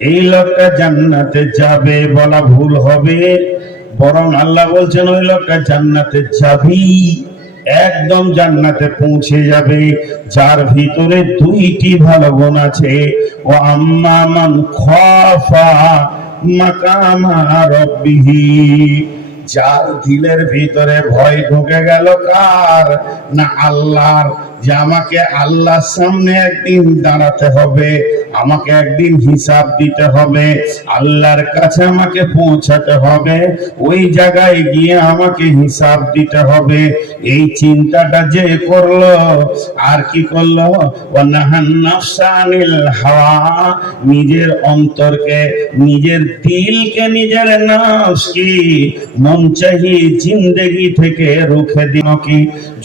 এই লোকটা জান্নাতে যাবে বলা ভুল হবে, বরং আল্লাহ বলছেন ওই লোকটা জান্নাতে যাবি, একদম জান্নাতে পৌঁছে যাবে যার ভিতরে দুইটি ভালো গুণ আছে। ও আম্মা মান খাফা মাকামা রাব্বিহি, যার দিলের ভিতরে ভয় ঢুকে গেল কার না আল্লাহর, যে আমাকে আল্লাহর সামনে একদিন দাঁড়াতে হবে, আমাকে একদিন হিসাব দিতে হবে, আল্লাহর কাছে আমাকে পৌঁছাতে হবে, ওই জায়গায় গিয়ে আমাকে হিসাব দিতে হবে। এই চিন্তাটা যে করলো, আর কি করলো, ওয়ানাহান নাফসা আনিল হাওয়া, নিজের অন্তরকে, নিজের দিলকে, নিজের নফস কি মন চাহি জিন্দেগি থেকে রুখে দিল। কি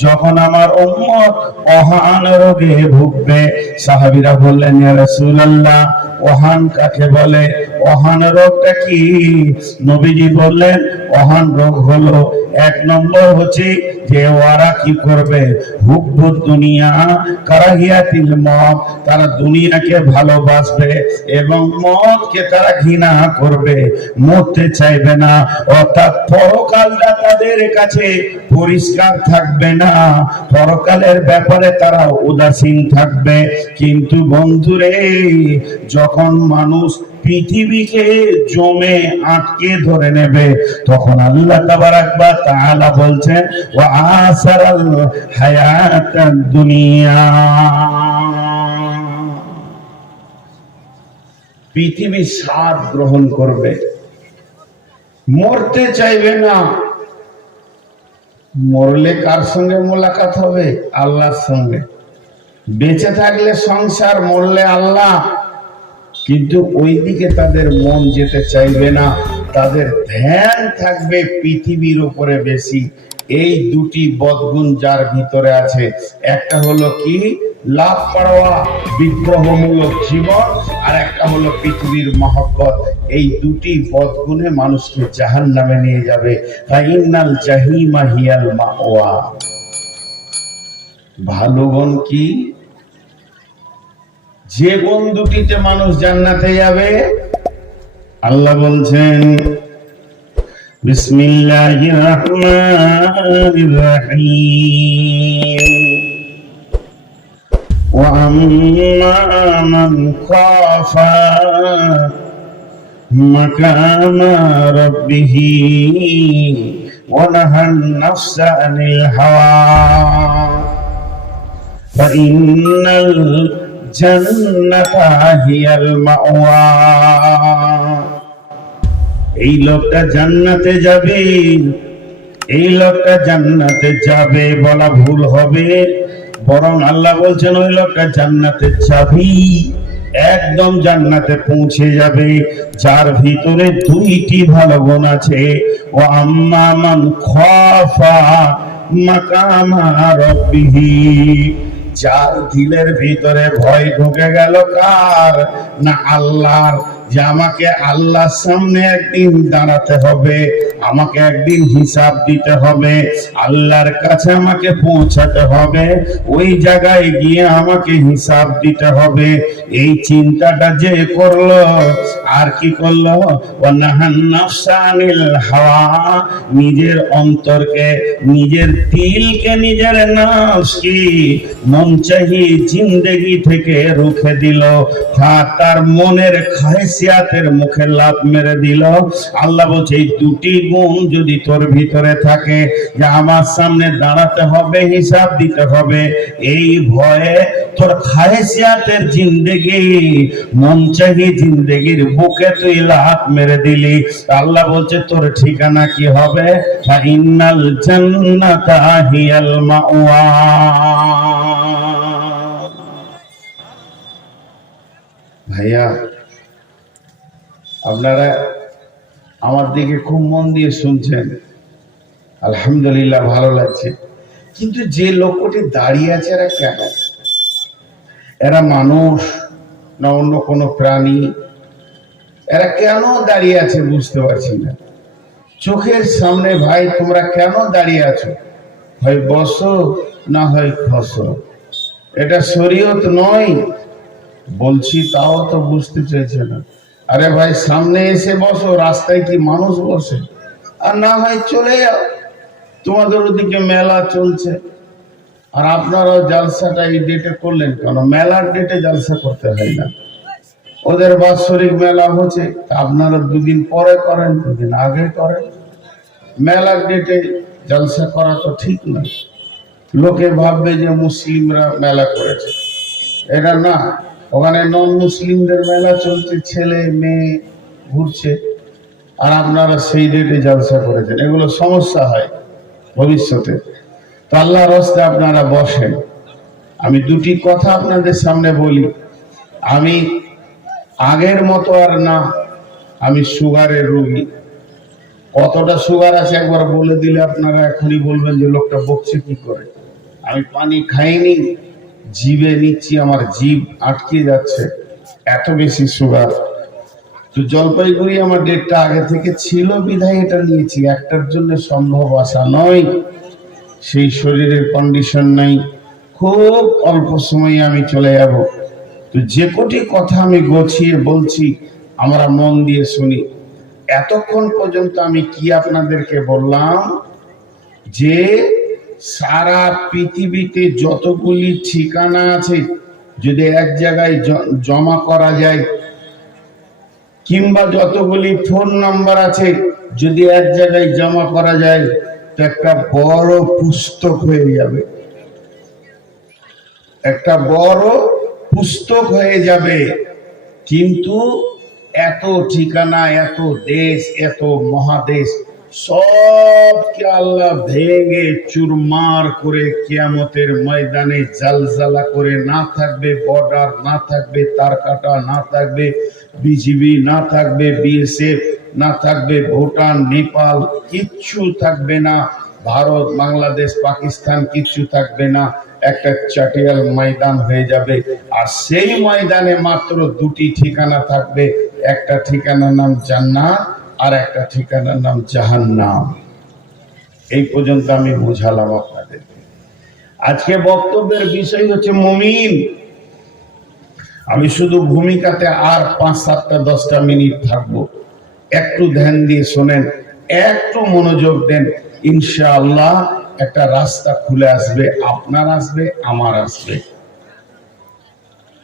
যখন আমার উম্মত ওহান রোগে ভুগবে, সাহাবীরা বললেন ইয়া রাসূলুল্লাহ ওহান কাকে বলে, ওহান রোগটা কি? নবীজি বললেন ওহান রোগ হলো, এক নম্বর হচ্ছে যে ওরা কি করবে, হুব্বুদ দুনিয়া কারাহিয়াতিল মত, তারা দুনিয়াকে ভালোবাসবে এবং মতকে তারা ঘৃণা করবে, মরতে চাইবে না, অর্থাৎ পরকালটা তাদের কাছে পরিষ্কার থাকবে না, পরকালের ব্যাপারে তারা উদাসীন থাকবে। কিন্তু বন্ধুরে, যখন মানুষ পৃথিবীকে জমে আটকে ধরে নেবে, তখন আল্লাহ তাবারাক ওয়া তাআলা বলছেন ওয়া আসারাল হায়াতাদ দুনিয়া, পৃথিবী স্বাদ গ্রহণ করবে, মরতে চাইবে না। মরলে কার সঙ্গে মোলাকাত হবে? আল্লাহর সঙ্গে। বেঁচে থাকলে সংসার, মরলে আল্লাহ। কিন্তু ওইদিকে তাদের মন যেতে চাইবে না, তাদের ধ্যান থাকবে পৃথিবীর উপরে বেশি। এই দুটি বদগুণ যার ভিতরে আছে, একটা হলো কি লাভ পাওয়া বিদ্রোহমূলক জীবন, আর একটা হলো পৃথিবীর মহব্বত। এই দুটি বদগুণে মানুষকে জাহান্নামে নিয়ে যাবে। ফাইনাল জাহিমা হিয়াল মাওয়া। ভালো গুণ কি? যে গুণ দুটিতে মানুষ জান্নাতে যাবে, আল্লাহ বলছেন বিসমিল্লাহির রহমানির রহিম ওয়া আম্মা মান খাফা মাকামা রাব্বিহি ওয়া নাহান নাফসা আনিল হাওয়া ফাইনাল জান্নাতা হিয়াল মাওয়া। এই লোকটা জান্নাতে যাবে, এই লোকটা জান্নাতে যাবে বলা ভুল হবে, বরং আল্লাহ বলছেন ওই লোকটা জান্নাতে যাবি, একদম জান্নাতে পৌঁছে যাবে যার ভিতরে দুইটি ভালো গুণ আছে। ও আম্মা মান খাফা মাকামা রাব্বিহি, যার দিলের ভিতরে ভয় ঢুকে গেল কার না আল্লাহর, যে আমাকে আল্লাহর সামনে একদিন দাঁড়াতে হবে, আমাকে একদিন হিসাব দিতে হবে, আল্লাহর কাছে আমাকে পৌঁছাতে হবে, ওই জায়গায় গিয়ে আমাকে হিসাব দিতে হবে। এই চিন্তাটা যে করলো, আর কি করলো, ওয়ানাহান নাফসা আনিল হাওয়া, নিজের অন্তরকে, নিজের দিলকে, নিজের নফস কি মন চাহি জিন্দেগি থেকে রুখে দিল, তার মনের খায়সিয়াতের মুখে লাত মেরে দিল। আল্লাহ বলছে এই দুটি গুণ যদি তোর ভিতরে থাকে, যে আমার সামনে দাঁড়াতে হবে, হিসাব দিতে হবে, এই ভয়ে তোর খায়সিয়াতের জিন্দেগি, মন চাহি জিন্দেগির বুকে তুই লাত মেরে দিলি, আল্লাহ বলছে তোর ঠিকানা কি হবে? ফাইনাল জান্নাতা হিয়াল মাওয়া। ভাইয়া, আপনারা আমার দিকে খুব মন দিয়ে শুনছেন, আলহামদুলিল্লাহ, ভালো লাগছে। কিন্তু যে লোকটি দাঁড়িয়ে আছে, এরা কেন? এরা মানুষ না অন্য কোনো প্রাণী? এরা কেন দাঁড়িয়ে আছে বুঝতে পারছি না। চোখের সামনে ভাই তোমরা কেন দাঁড়িয়ে আছো? হয় বসো না হয় খসো, এটা শরীয়ত নয় বলছি, তাও তো বুঝতে চাইছে না। আরে ভাই সামনে এসে বসো, রাস্তায় কি মানুষ বসে? আর না হয় চলে যাও, তোমাদের ওদিকে মেলা চলছে। আর আপনারাও জালসাটা এই ডেটে করলেন কেন? মেলার ডেটে জালসা করতে হয় না, ওদের বাৎসরিক মেলা হচ্ছে, আপনারা দুদিন পরে করেন, দুদিন আগে করেন। মেলার ডেটে জলসা করা তো ঠিক না। লোকে ভাববে যে মুসলিমরা মেলা করেছে, এটা না। ওখানে নন মুসলিমদের মেলা চলছে, ছেলে মেয়ে ঘুরছে, আর আপনারা সেই ডেটে জলসা করেছেন। এগুলো সমস্যা হয় ভবিষ্যতে। তো আল্লাহর রাস্তে আপনারা বসেন। আমি দুটি কথা আপনাদের সামনে বলি। আমি আগের মতো আর না, আমি সুগারের রোগী। কতটা সুগার আছে একবার বলে দিলে আপনারা এখনই বলবেন যে লোকটা বকছে কি করে। আমি পানি খাইনি, জিভে নিচ্ছি, আমার জিভ আটকে যাচ্ছে, এত বেশি সুগার। তো জলপাইগুড়ি আমার ডেটটা আগে থেকে ছিল বিধায় এটা নিয়েছি, একটার জন্য সম্ভব আসা নয়, সেই শরীরের কন্ডিশন নাই। খুব অল্প সময়ে আমি চলে যাব। তো যে কটি কথা আমি গোছিয়ে বলছি আমরা মন দিয়ে শুনি। এতক্ষণ পর্যন্ত আমি কি আপনাদেরকে বললাম যে সারা পৃথিবীতে যতগুলি ঠিকানা আছে যদি এক জায়গায় জমা করা যায়, কিংবা যতগুলি ফোন নাম্বার আছে যদি এক জায়গায় জমা করা যায়, তো একটা বড় পুস্তক হয়ে যাবে, একটা বড় পুস্তক হয়ে যাবে। কিন্তু এত ঠিকানা, এত দেশ, এত মহাদেশ সবকে আল্লাহ ভেঙে চুরমার করে কিয়ামতের ময়দানে জালজালা করে, না থাকবে বর্ডার, না থাকবে তারকাটা, না থাকবে বিজিবি, না থাকবে বিএসএফ, না থাকবে ভুটান, নেপাল, কিচ্ছু থাকবে না। ভারত, বাংলাদেশ, পাকিস্তান কিচ্ছু থাকবে না। একটা চাটিয়াল ময়দান হয়ে যাবে। আর সেই ময়দানে মাত্র দুটি ঠিকানা থাকবে, একটা ঠিকানার নাম জান্নাত আর একটা ঠিকানার নাম জাহান্নাম। এই পর্যন্ত আমি বুঝালাম আপনাদের। আজকে বক্তব্যের বিষয় হচ্ছে মুমিন। আমি শুধু ভূমিকাতে আর 5-7-10টা মিনিট থাকবো, একটু ধ্যান দিয়ে শোনেন, একটু মনোযোগ দেন, ইনশাআল্লাহ একটা রাস্তা খুলে আসবে, আপনার আসবে, আমার আসবে।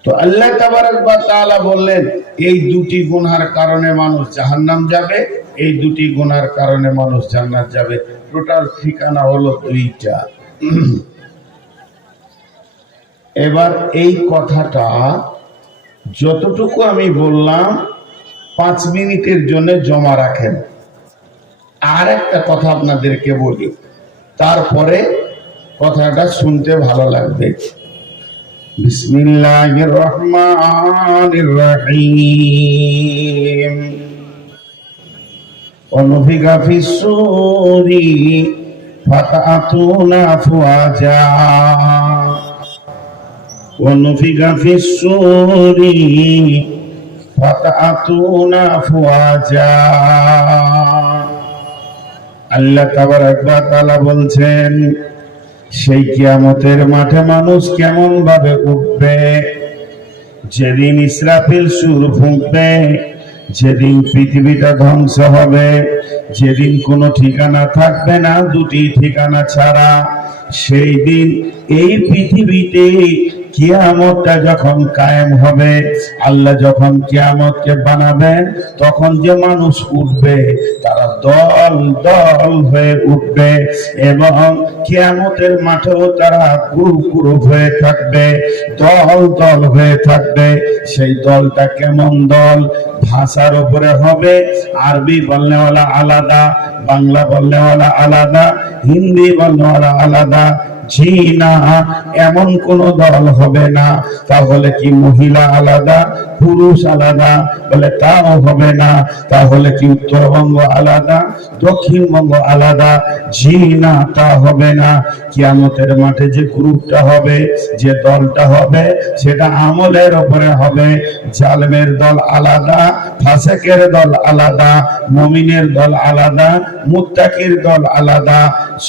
তো আল্লাহ তাবারক ওয়া তাআলা বললেন এই দুটি গুনার কারণে মানুষ জাহান্নাম যাবে, এই দুটি গুনার কারণে মানুষ জান্নাত যাবে। টোটাল ঠিকানা হলো দুইটা। এবার এই কথাটা যতটুকু আমি বললাম 5 মিনিটের জন্য জমা রাখেন। আর একটা কথা আপনাদেরকে বলি, তারপরে কথাটা শুনতে ভালো লাগবে। বিসমিল্লাহির রহমানির রহিম। অনুফিকা ফিস সূরি ফাতাতুনা আফওয়াজা, অনুফিকা ফিস সূরি ফাতাতুনা আফওয়াজা। আল্লাহ তাবারক ওয়া তাআলা বলছেন সেই কিয়ামতের মাঠে মানুষ কেমন ভাবে উঠবে, যেদিন ইসরাফিল সুর ফুঁকবে, যেদিন পৃথিবীটা ধ্বংস হবে, যেদিন কোনো ঠিকানা থাকবে না দুটি ঠিকানা ছাড়া, সেই দিন এই পৃথিবীতে কিয়ামতটা যখন কায়েম হবে, আল্লাহ যখন কিয়ামতকে বানাবেন, তখন যে মানুষ উঠবে তারা দল দল হয়ে উঠবে এবং কিয়ামতের মাঠেও তারা গ্রুপ গ্রুপ হয়ে থাকবে, দল দল হয়ে থাকবে। সেই দলটা কেমন দল? ভাষার উপরে হবে, আরবি বলনেওয়ালা আলাদা, বাংলা বলনেওয়ালা আলাদা, হিন্দি বলনেওয়ালা আলাদা। জি না, এমন কোন দল হবে না। তাহলে কি মহিলা আলাদা, পুরুষ আলাদা? বলে তাও হবে না। তাহলে কি উত্তরবঙ্গ আলাদা, দক্ষিণবঙ্গ আলাদা? জি না, তা হবে না। কিয়ামতের মাঠে যে গ্রুপটা হবে, যে দলটা হবে, সেটা আমলের উপরে হবে। জালেমের দল আলাদা, ফাসেকের দল আলাদা, মুমিনের দল আলাদা, মুত্তাকির দল আলাদা,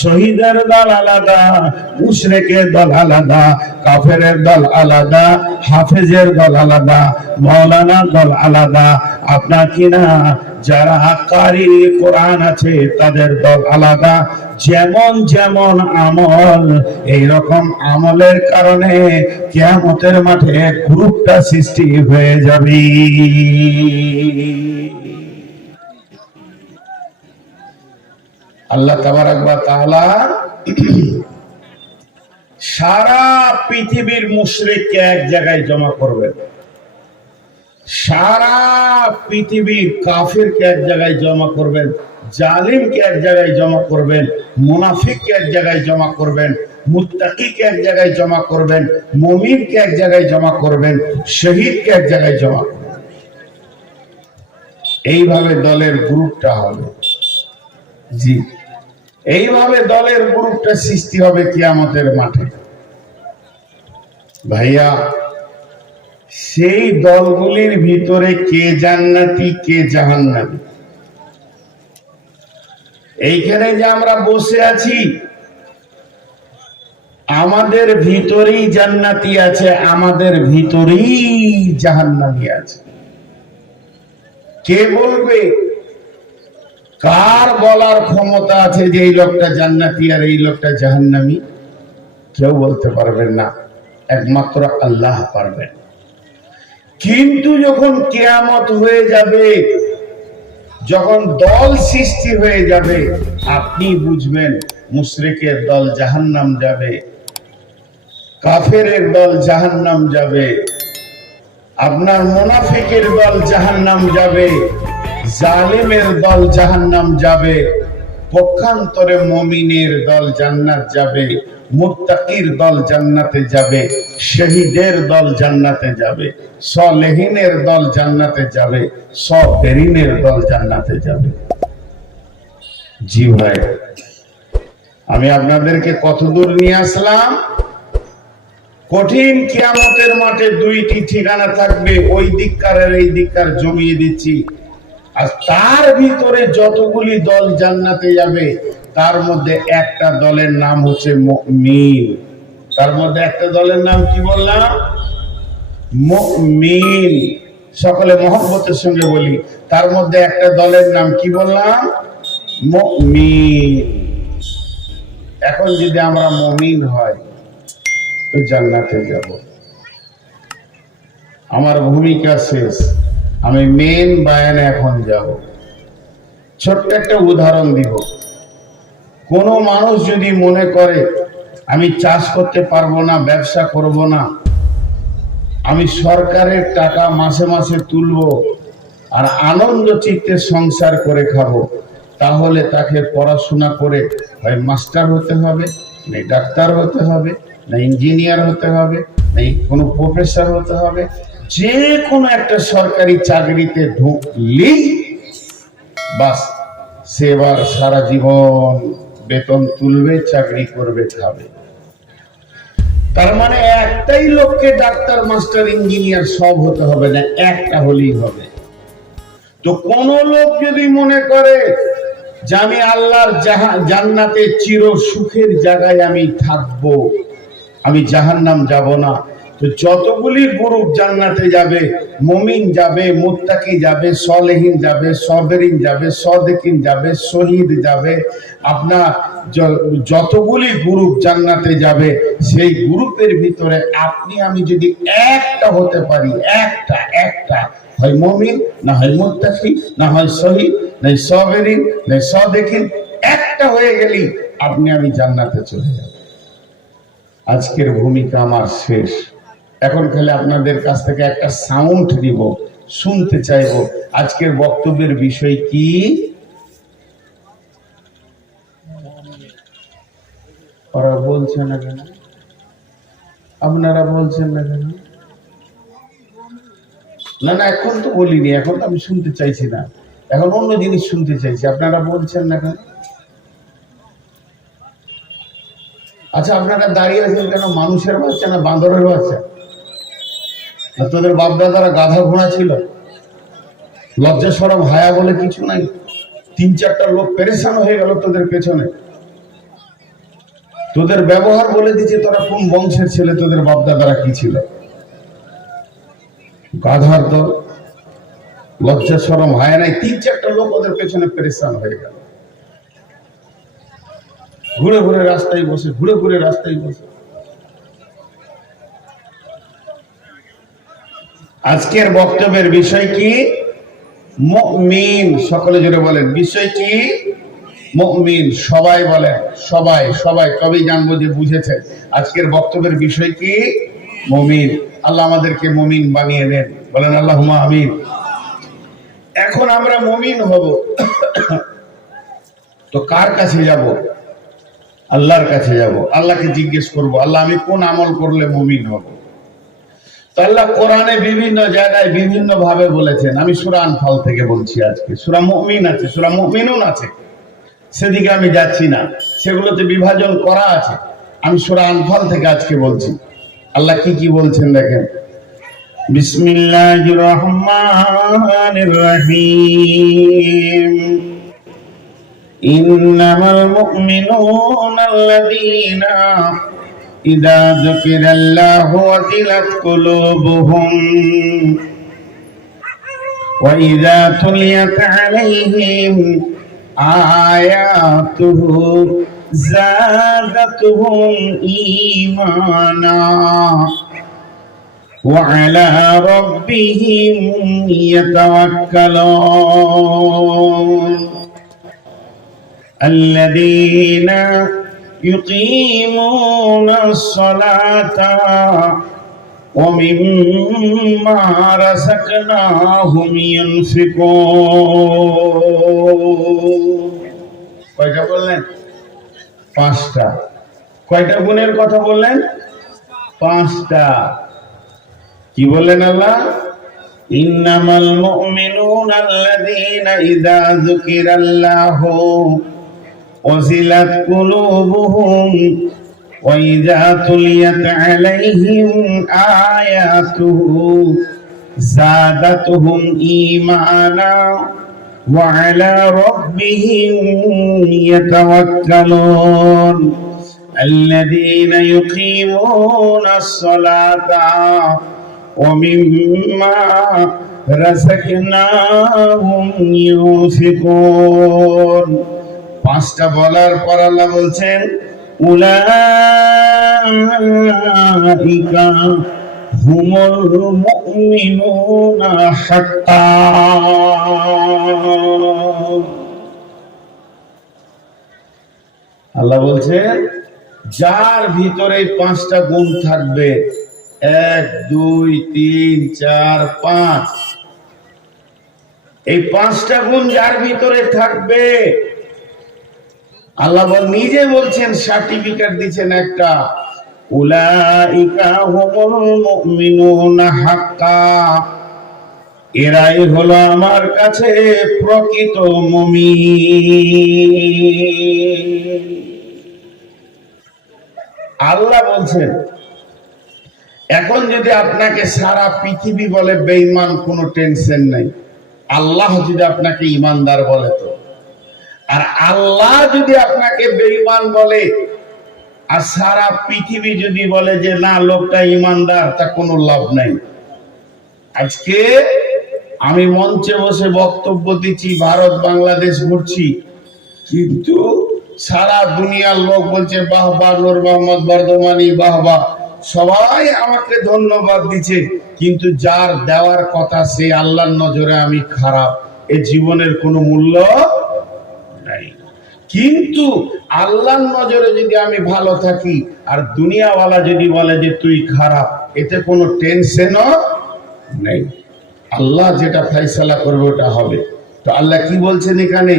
শহীদের দল আলাদা, মুশরিকের দল আলাদা, কাফেরের দল আলাদা, হাফেজের দল আলাদা, মাওলানার দল আলাদা, আপনার কিনা যারা কারি কোরআন আছে তাদের দল আলাদা। যেমন যেমন আমল, এই রকম আমলের কারণে কিয়ামতের মাঠে গ্রুপটা সৃষ্টি হয়ে যাবে। আল্লাহ তাবারাক ওয়া তাআলা সারা পৃথিবীর মুশরিককে এক জায়গায় জমা করবেন, সারা পৃথিবীর কাফিরকে এক জায়গায় জমা করবেন, জালিমকে এক জায়গায় জমা করবেন, মুনাফিককে এক জায়গায় জমা করবেন, মুত্তাকিকে এক জায়গায় জমা করবেন, মুমিনকে এক জায়গায় জমা করবেন, শহীদকে এক জায়গায় জমা করবেন। এইভাবে দলের গ্রুপটা হবে। জি, এইভাবে দলের গ্রুপটা সৃষ্টি হবে কিয়ামতের মাঠে। ভাইয়া, সেই দলগুলির ভিতরে কে জান্নাতি কে জাহান্নামী, এইখানে যে আমরা বসে আছি আমাদের ভিতরেই জান্নাতি আছে, আমাদের ভিতরেই জাহান্নামী আছে। কে বলবে? কার বলার ক্ষমতা আছে যে এই লোকটা জান্নাতি আর এই লোকটা জাহান্নামী? কেউ বলতে পারবেন না, একমাত্র আল্লাহ পারবেন। কিন্তু যখন কিয়ামত হয়ে যাবে, যখন দল সৃষ্টি হয়ে যাবে, আপনি বুঝবেন মুশরিকের দল জাহান্নাম যাবে, কাফেরের দল জাহান্নাম যাবে, আপনার মুনাফিকের দল জাহান্নাম যাবে, জালিমের দল জাহান্নাম যাবে, পক্ষান্তরে মুমিনের দল জান্নাত যাবে, মুত্তাকির দল জান্নাতে যাবে, শহীদের দল জান্নাতে যাবে, সালেহিনের দল জান্নাতে যাবে, সাবেরিনের দল জান্নাতে যাবে। জি ভাই, আমি আপনাদেরকে কত দূর নিয়ে আসলাম? কঠিন কিয়ামতের মাঠে দুইটি ঠিকানা থাকবে, ওই দিককার আর এই দিককার জমিয়ে দিচ্ছি। আর তার ভিতরে যতগুলি দল জান্নাতে যাবে তার মধ্যে একটা দলের নাম হচ্ছে মুমিন। তার মধ্যে একটা দলের নাম কি বললাম? মুমিন। সকলে মহব্বতের সঙ্গে বলি, তার মধ্যে একটা দলের নাম কি বললাম? মুমিন। এখন যদি আমরা মুমিন হয় তো জান্নাতে যাব। আমার ভূমিকা শেষ, আমি মেন বায়ানে এখন যাব। ছোট্ট একটা উদাহরণ দিব। কোন মানুষ যদি মনে করে আমি চাষ করতে পারবো না, ব্যবসা করব না, আমি সরকারের টাকা মাসে মাসে তুলবো আর আনন্দ চিত্তে সংসার করে খাবো, তাহলে তাকে পড়াশোনা করে হয় মাস্টার হতে হবে, না ডাক্তার হতে হবে, না ইঞ্জিনিয়ার হতে হবে, না কোনো প্রফেসর হতে হবে। যে কোনো একটা সরকারি চাকরিতে ঢুকলেই বাস, সেবার সারা জীবন বেতন তুলবে, চাকরি করবে, খাবে। তার মানে একটাই লোককে ডাক্তার, মাস্টার, ইঞ্জিনিয়ার সব হতে হবে না, একটা হলেই হবে। তো কোন লোক যদি মনে করে যে আমি আল্লাহর জান্নাতে চির সুখের জায়গায় আমি থাকবো, আমি জাহান্নাম যাব না, তো যতগুলি গ্রুপ জান্নাতে যাবে, মুমিন যাবে, মুত্তাকি যাবে, সালেহিন যাবে, সাবেরিন যাবে, সাদিকিন যাবে, শহীদ যাবে, আপনার যতগুলি গ্রুপ জান্নাতে যাবে, সেই গ্রুপের ভিতরে আপনি আমি যদি একটা হতে পারি, একটা হয় মুমিন, না হয় মুত্তাকি, না হয় শহীদ, না সাবেরিন, না সাদিকিন, একটা হয়ে গেলেই আপনি আমি জান্নাতে চলে যাব। আজকের ভূমিকা আমার শেষ। এখন খালি আপনাদের কাছ থেকে একটা সাউন্ড দিব, শুনতে চাইবো আজকের বক্তব্যের বিষয় কি। ওরা বলছে না কেন? আপনারা বলছেন না কেন? না না, এখন তো বলিনি, এখন তো আমি শুনতে চাইছি না, এখন অন্য জিনিস শুনতে চাইছি। আপনারা বলছেন না কেন? আচ্ছা, আপনারা দাঁড়িয়ে আছেন কেন? মানুষের বাচ্চা না বান্দরের বাচ্চা? তোদের বাপ দাদারা গাধা ঘোড়া ছিল? লজ্জা শরম হায়া বলে কিছু নাই? 3-4টা লোক পেরেশান হয়ে গেল তোদের পেছনে। তোদের ব্যবহার বলে দিচ্ছে তোরা কোন বংশের ছেলে, তোদের বাপদাদারা কি ছিল। গাধার তো লজ্জা শরম হয় নাই। 3-4টা লোক ওদের পেছনে পেরেশান হয়ে গেল, ঘুরে ঘুরে রাস্তায় বসে, ঘুরে ঘুরে রাস্তায় বসে। আজকের বক্তব্যের বিষয় কি? মুমিন। সকলে জোরে বলেন, বিষয় কি? মুমিন। সবাই বলেন, সবাই সবাই, তবেই জানবো যে বুঝেছে। আজকের বক্তব্যের বিষয় কি? মুমিন। আল্লাহ আমাদেরকে মুমিন বানিয়ে দেন, বলেন আল্লাহুম্মা আমিন। এখন আমরা মুমিন হব, তো কার কাছে যাব? আল্লাহর কাছে যাব। আল্লাহকে জিজ্ঞেস করব, আল্লাহ আমি কোন আমল করলে মুমিন হব? তো আল্লাহ কোরআনে বিভিন্ন জায়গায় বিভিন্ন ভাবে বলেছেন। আমি সূরা আনফাল থেকে বলছি আজকে। সূরা মুমিন আছে, সূরা মুমিনুন আছে, সেদিকে আমি যাচ্ছি না, সেগুলোতে বিভাজন করা আছে। আমি সূরা আনফাল থেকে আজকে বলছি। আল্লাহ কি কি বলছেন দেখেন। বিসমিল্লাহির রহমানির রহিম। ইন্নামাল মুমিনুনা আল্লাযীনা ইযা যুকিরাল্লাহু ওয়াজিলাত কুলুবুহুম ওয়া ইযা তুলিয়াত আলাইহিম আয়াতুহু যাদাতুহুম ঈমানা ওয়া আলা রাব্বিহিম ইয়াতাওয়াক্কালুন আল্লাযীনা ইউকিমুনাস সালাতা ওয়া মিম্মা রাযাকনাহুম ইউনফিকুন। কয়টা বললেন? 5টা। কয়টা গুণের কথা বললেন? 5টা। কি বললেন আল্লাহ? ইন্নামাল মুমিনুনা আল্লাযীনা ইযা যুকিরাল্লাহু ওয়াজিলাত কুলুবুহুম ওয়া ইযা তুলিয়াত আলাইহিম আয়াতুহু যাদাতুহুম ঈমানা ওয়া আলা রাব্বিহিম ইয়াতাওয়াক্কালুন আল্লাযীনা ইউকিমুনাস সালাতা ওয়া মিম্মা রাযাকনাহুম ইউনফিকুন। 5টা বলার পর আল্লাহ বলছেন উলাইকা হুমুল মুমিনুনা হাক্কান। আল্লাহ বলছেন যার ভিতরে 5টা গুণ থাকবে, 1 2 3 4 5, এই 5টা গুণ যার ভিতরে থাকবে, আল্লাহ নিজে বলছেন, সার্টিফিকেট দিচ্ছেন একটা, উলাইকা হুমুল মুমিনুনা হাক্কা, এরাই হলো আমার কাছে প্রকৃত মুমিন। আল্লাহ বলছেন এখন যদি আপনাকে সারা পৃথিবী বলে বেঈমান, কোনো টেনশন নাই। আল্লাহ যদি আপনাকে ইমানদার বলে তো, আর আল্লাহ যদি আপনাকে বেঈমান বলে, আর সারা পৃথিবী যদি বলে যে না লোকটা ইমানদার, তা কোনো লাভ নাই। আজকে আমি মঞ্চে বসে বক্তব্য দিচ্ছি, ভারত বাংলাদেশ ঘুরছি, কিন্তু সারা দুনিয়ার লোক বলছে বাহ বাহ, নূর মোহাম্মদ বর্ধমানী বাহ বাহ, সবাই আমাকে ধন্যবাদ দিচ্ছে, কিন্তু যার দেওয়ার কথা সে আল্লাহর নজরে আমি খারাপ, এ জীবনের কোনো মূল্য নাই। কিন্তু আল্লাহর নজরে যদি আমি ভালো থাকি, আর দুনিয়াওয়ালা যদি বলে যে তুই খারাপ, এতে কোনো টেনশনও নেই। আল্লাহ যেটা ফয়সালা করবে ওটা হবে। তো আল্লাহ কি বলছেন এখানে,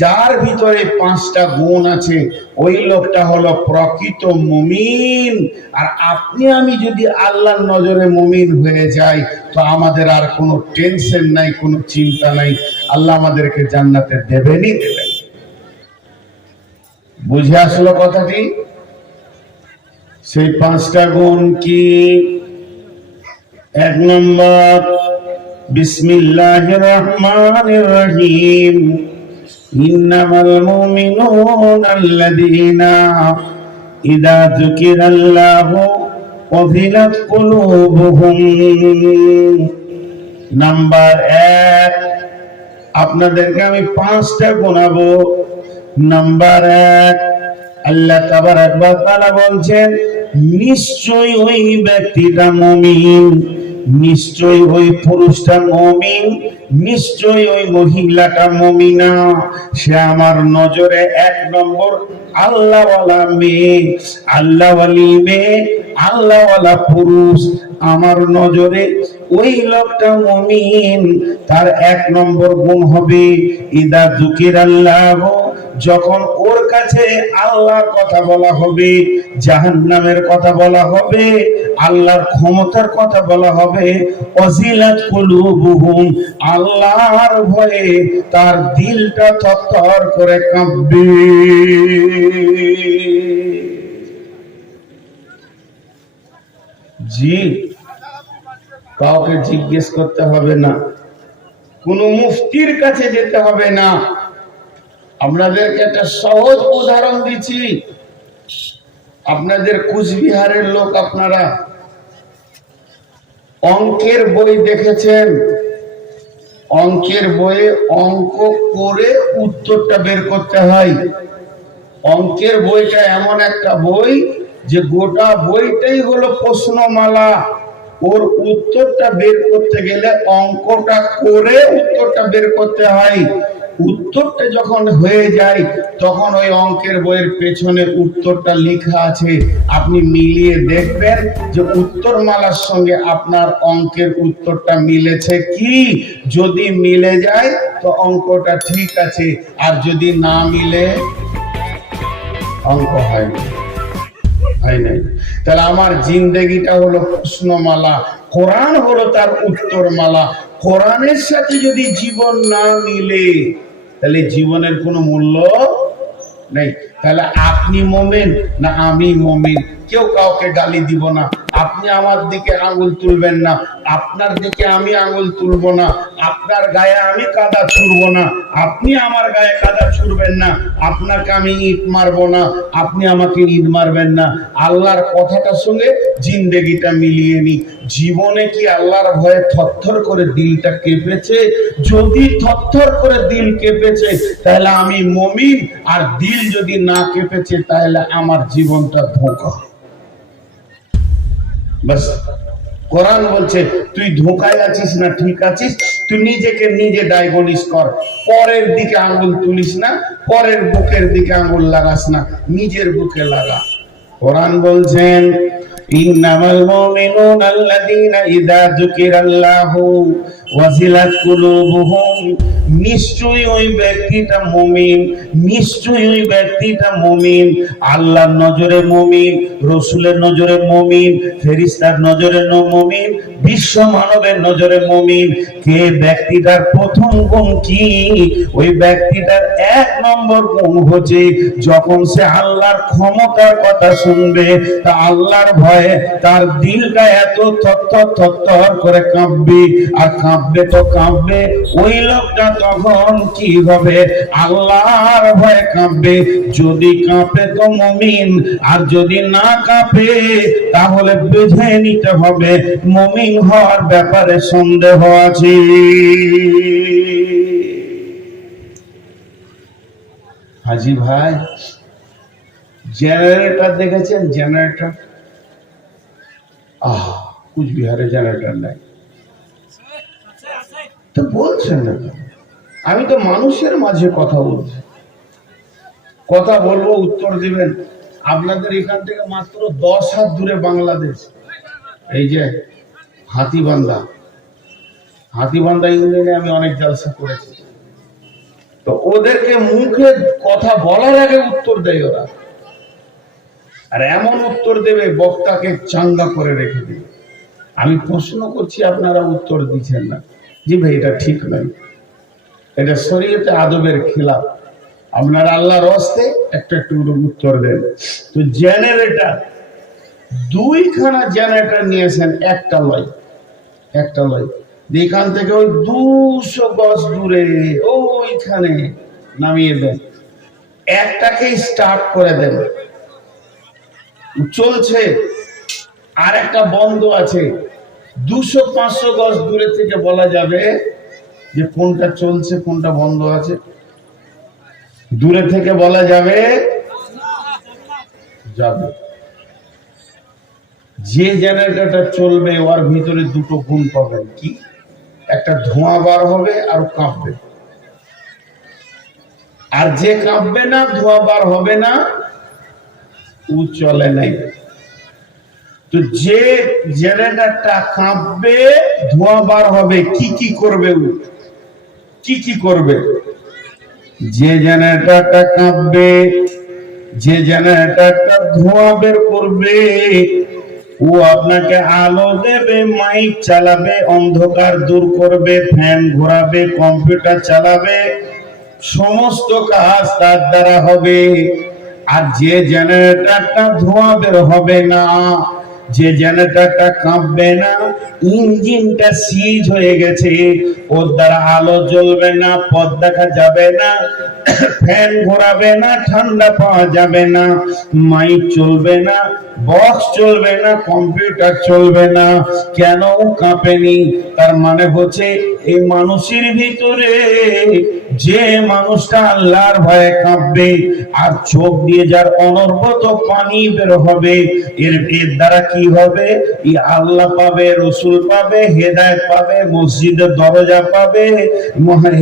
যার ভিতরে 5টা গুণ আছে ওই লোকটা হলো প্রকৃত মুমিন। আর আপনি আমি যদি আল্লাহর নজরে মুমিন হয়ে যাই, তো আমাদের আর কোনো টেনশন নাই, কোনো চিন্তা নাই। আল্লাহ আমাদেরকে জান্নাতে দেবেনই দেবেন। বুঝে আসলো কথাটি? সেই 5টা গুণ কি? 1 নম্বর, বিসমিল্লাহির রহমানির রহিম। ইন্নামাল মুমিনুনা আল্লাযীনা ইদা যুকিরাল্লাহু ওয়াজিলাত কুলুবুহুম। নাম্বার 1, আপনাদেরকে আমি 5টা গোনাবো। নাম্বার 1, আল্লাহ তাবারক ওয়া তাআলা বলছেন নিশ্চয়ই ওই ব্যক্তিটা মুমিন, নিশ্চয়ই ওই পুরুষটা মুমিন, নিশ্চয়ই ওই মহিলাটা মুমিনা। সে আমার নজরে 1 নম্বর আল্লাহওয়ালা মেয়ে, আল্লাহওয়ালি মেয়ে, আল্লাহওয়ালা পুরুষ। আমার নজরে ওই লোকটা মুমিন। তার 1 নম্বর গুণ হবে ইদা যুকিরাল্লাহ, যখন ওর কাছে আল্লাহর কথা বলা হবে, জাহান্নামের কথা বলা হবে, আল্লাহর ক্ষমতার কথা বলা হবে, ওয়াজিলাত কুলুবুহুম, আল্লাহর ভয়ে তার দিলটা থরথর করে কাঁপবে। জি, কাউকে জিজ্ঞেস করতে হবে না, কোনো মুফতির কাছে যেতে হবে না। আপনাদেরকে একটা সহজ উদাহরণ দিচ্ছি। আপনাদের কুচবিহারের লোক, আপনারা অঙ্কের বই দেখেছেন? অঙ্কের বইয়ে অঙ্ক করে উত্তরটা বের করতে হয়। অঙ্কের বইটা এমন একটা বই যে গোটা বইটাই হলো প্রশ্নমালা। ওর উত্তরটা বের করতে গেলে অঙ্কটা করে উত্তরটা বের করতে হয়। উত্তরটা যখন হয়ে যায় তখন ওই অঙ্কের বইয়ের পেছনে উত্তরটা লেখা আছে। আপনি মিলিয়ে দেখবেন যে উত্তরমালার সঙ্গে আপনার অঙ্কের উত্তরটা মিলেছে কি। যদি মিলে যায় তো অঙ্কটা ঠিক আছে, আর যদি না মিলে অঙ্ক হয় নাই। তাহলে আমার জিন্দেগিটা হলো প্রশ্নমালা, কোরআন হলো তার উত্তরমালা। কোরআনের সাথে যদি জীবন না মিলে তাহলে জীবনের কোনো মূল্য নেই। তাহলে আপনি মুমিন না আমি মুমিন? কেউ কাউকে গালি দিব না, আপনি আমার দিকে আঙুল তুলবেন না, আপনার দিকে আমি আঙুল তুলবো না, আপনার গায়ে আমি কাদা ছুড়বো না, আপনি আমার গায়ে কাদা ছুড়বেন না, আপনাকে আমি ইট মারবো না, আপনি আমাকে ইট মারবেন না। আল্লাহর কথাটার সঙ্গে জিন্দেগিটা মিলিয়ে নি। জীবনে কি আল্লাহর ভয়ে থরথর করে দিলটা কেঁপেছে? যদি থরথর করে দিল কেঁপেছে তাহলে আমি মুমিন, আর দিল যদি না কেঁপেছে তাহলে আমার জীবনটা ধোঁকা। বাস, কোরআন বলছে তুই ধোঁকায় আছিস না ঠিক আছিস, তুই নিজেকে নিজে ডায়াগনোস কর। পরের দিকে আঙ্গুল তুলিস না, পরের বুকের দিকে আঙ্গুল লাগাস না, নিজের বুকে লাগা। কোরআন বলছেন ইন্নামাল মুমিনুনা আল্লাযীনা ইযা যুকিরাল্লাহু ওয়াজিলাত কুলুবুহুম, নিশ্চয়ই ওই ব্যক্তিটা মুমিন, নিশ্চয়ই ওই ব্যক্তিটা মুমিন। আল্লাহর নজরে মুমিন, রাসূলের নজরে মুমিন, ফেরেশতার নজরে মুমিন, বিশ্ব মানবের নজরে মুমিন। কে ব্যক্তিটার প্রথম গুণ কি? ওই ব্যক্তিটার 1 নম্বর গুণ হচ্ছে যখন সে আল্লাহর ক্ষমতার কথা শুনবে তা আল্লাহর ভয়ে তার দিলটা এত থরথর করে কাঁপবে। আর কাঁপবে তো কাঁপবে, ওই লোকটা তখন কি হবে? আল্লাহর ভয়ে কাঁপবে। যদি কাঁপে তো মুমিন, আর যদি না কাঁপে তাহলে বুঝে নিতে হবে মুমিন হওয়ার ব্যাপারে সন্দেহ আছে। হাজি ভাই, জেনারেটর দেখেছেন? জেনারেটর, কুচবিহারে জেনারেটর নাই তো বলছেন না। আমি তো মানুষের মাঝে কথা বলছি, কথা বলবো, উত্তর দিবেন। আপনাদের এখান থেকে মাত্র 10 হাত দূরে বাংলাদেশ, এই যে হাতিবান্ধা ইউনিয়নে আমি অনেক জলসা করেছি। তো ওদেরকে মুখে কথা বলার আগে উত্তর দেয় ওরা, আর এমন উত্তর দেবে বক্তাকে চাঙ্গা করে রেখে দেবে। আমি প্রশ্ন করছি, আপনারা উত্তর দিচ্ছেন না। জি ভাই, এটা ঠিক নয়, এটা শরীয়তে আদবের খিলাফ। আপনারা আল্লাহর রাস্তে একটু উত্তর দেন। তো জেনারেটর, 2খানা জেনারেটর নিয়েছেন, একটা লয় এখান থেকে ওই 200 গজ দূরে ওইখানে নামিয়ে দেন, একটাকে স্টার্ট করে দেন। চলছে, আর একটা বন্ধ আছে। 200-500 গজ দূরে থেকে বলা যাবে যে কোনটা চলছে কোনটা বন্ধ আছে। দূরে থেকে বলা যাবে যাবে। যে জেনারেটরটা চলবে ওর ভিতরে দুটো গুণ পাবেন, কি? একটা ধোঁয়া বার হবে আর কাঁপবে। আর যে কাঁপবে না, ধোঁয়া বার হবে না, ও চলে নাই। তো যে জেনারেটরটা কাঁপবে, ধোঁয়া বার হবে, কি কি করবে? ও কি কি করবে? যে জেনারেটরটা কাঁপবে, যে জেনারেটরটা ধোঁয়া বের করবে, ও আপনাকে আলো দেবে, মাইক চালাবে, অন্ধকার দূর করবে, ফ্যান ঘোরাবে, কম্পিউটার চালাবে, সমস্ত কাজ তার দ্বারা হবে। আর যে জেনারেটরটা ধোঁয়া বের হবে না, যে জেনারেটরটা কাঁপবে না, ইঞ্জিনটা সিজ হয়ে গেছে, ওর দ্বারা আলো জ্বলবে না, পথ দেখা যাবে না, ফ্যান ঘোরাবে না, ঠান্ডা পাওয়া যাবে না, মাইক চলবে না, বক্স চলবে না, কম্পিউটার চলবে না। কেন কাঁপেনি? তার মানে হচ্ছে এই মানুষের ভিতরে যে মানুষটা আল্লাহর ভয়ে কাঁপবে, আর চোখ দিয়ে যার অনবরত পানি বের হবে, এর দ্বারা কি হবে? এই আল্লাহ পাবে, রসুল পাবে, হেদায়েত পাবে, মসজিদের দরজা পাবে,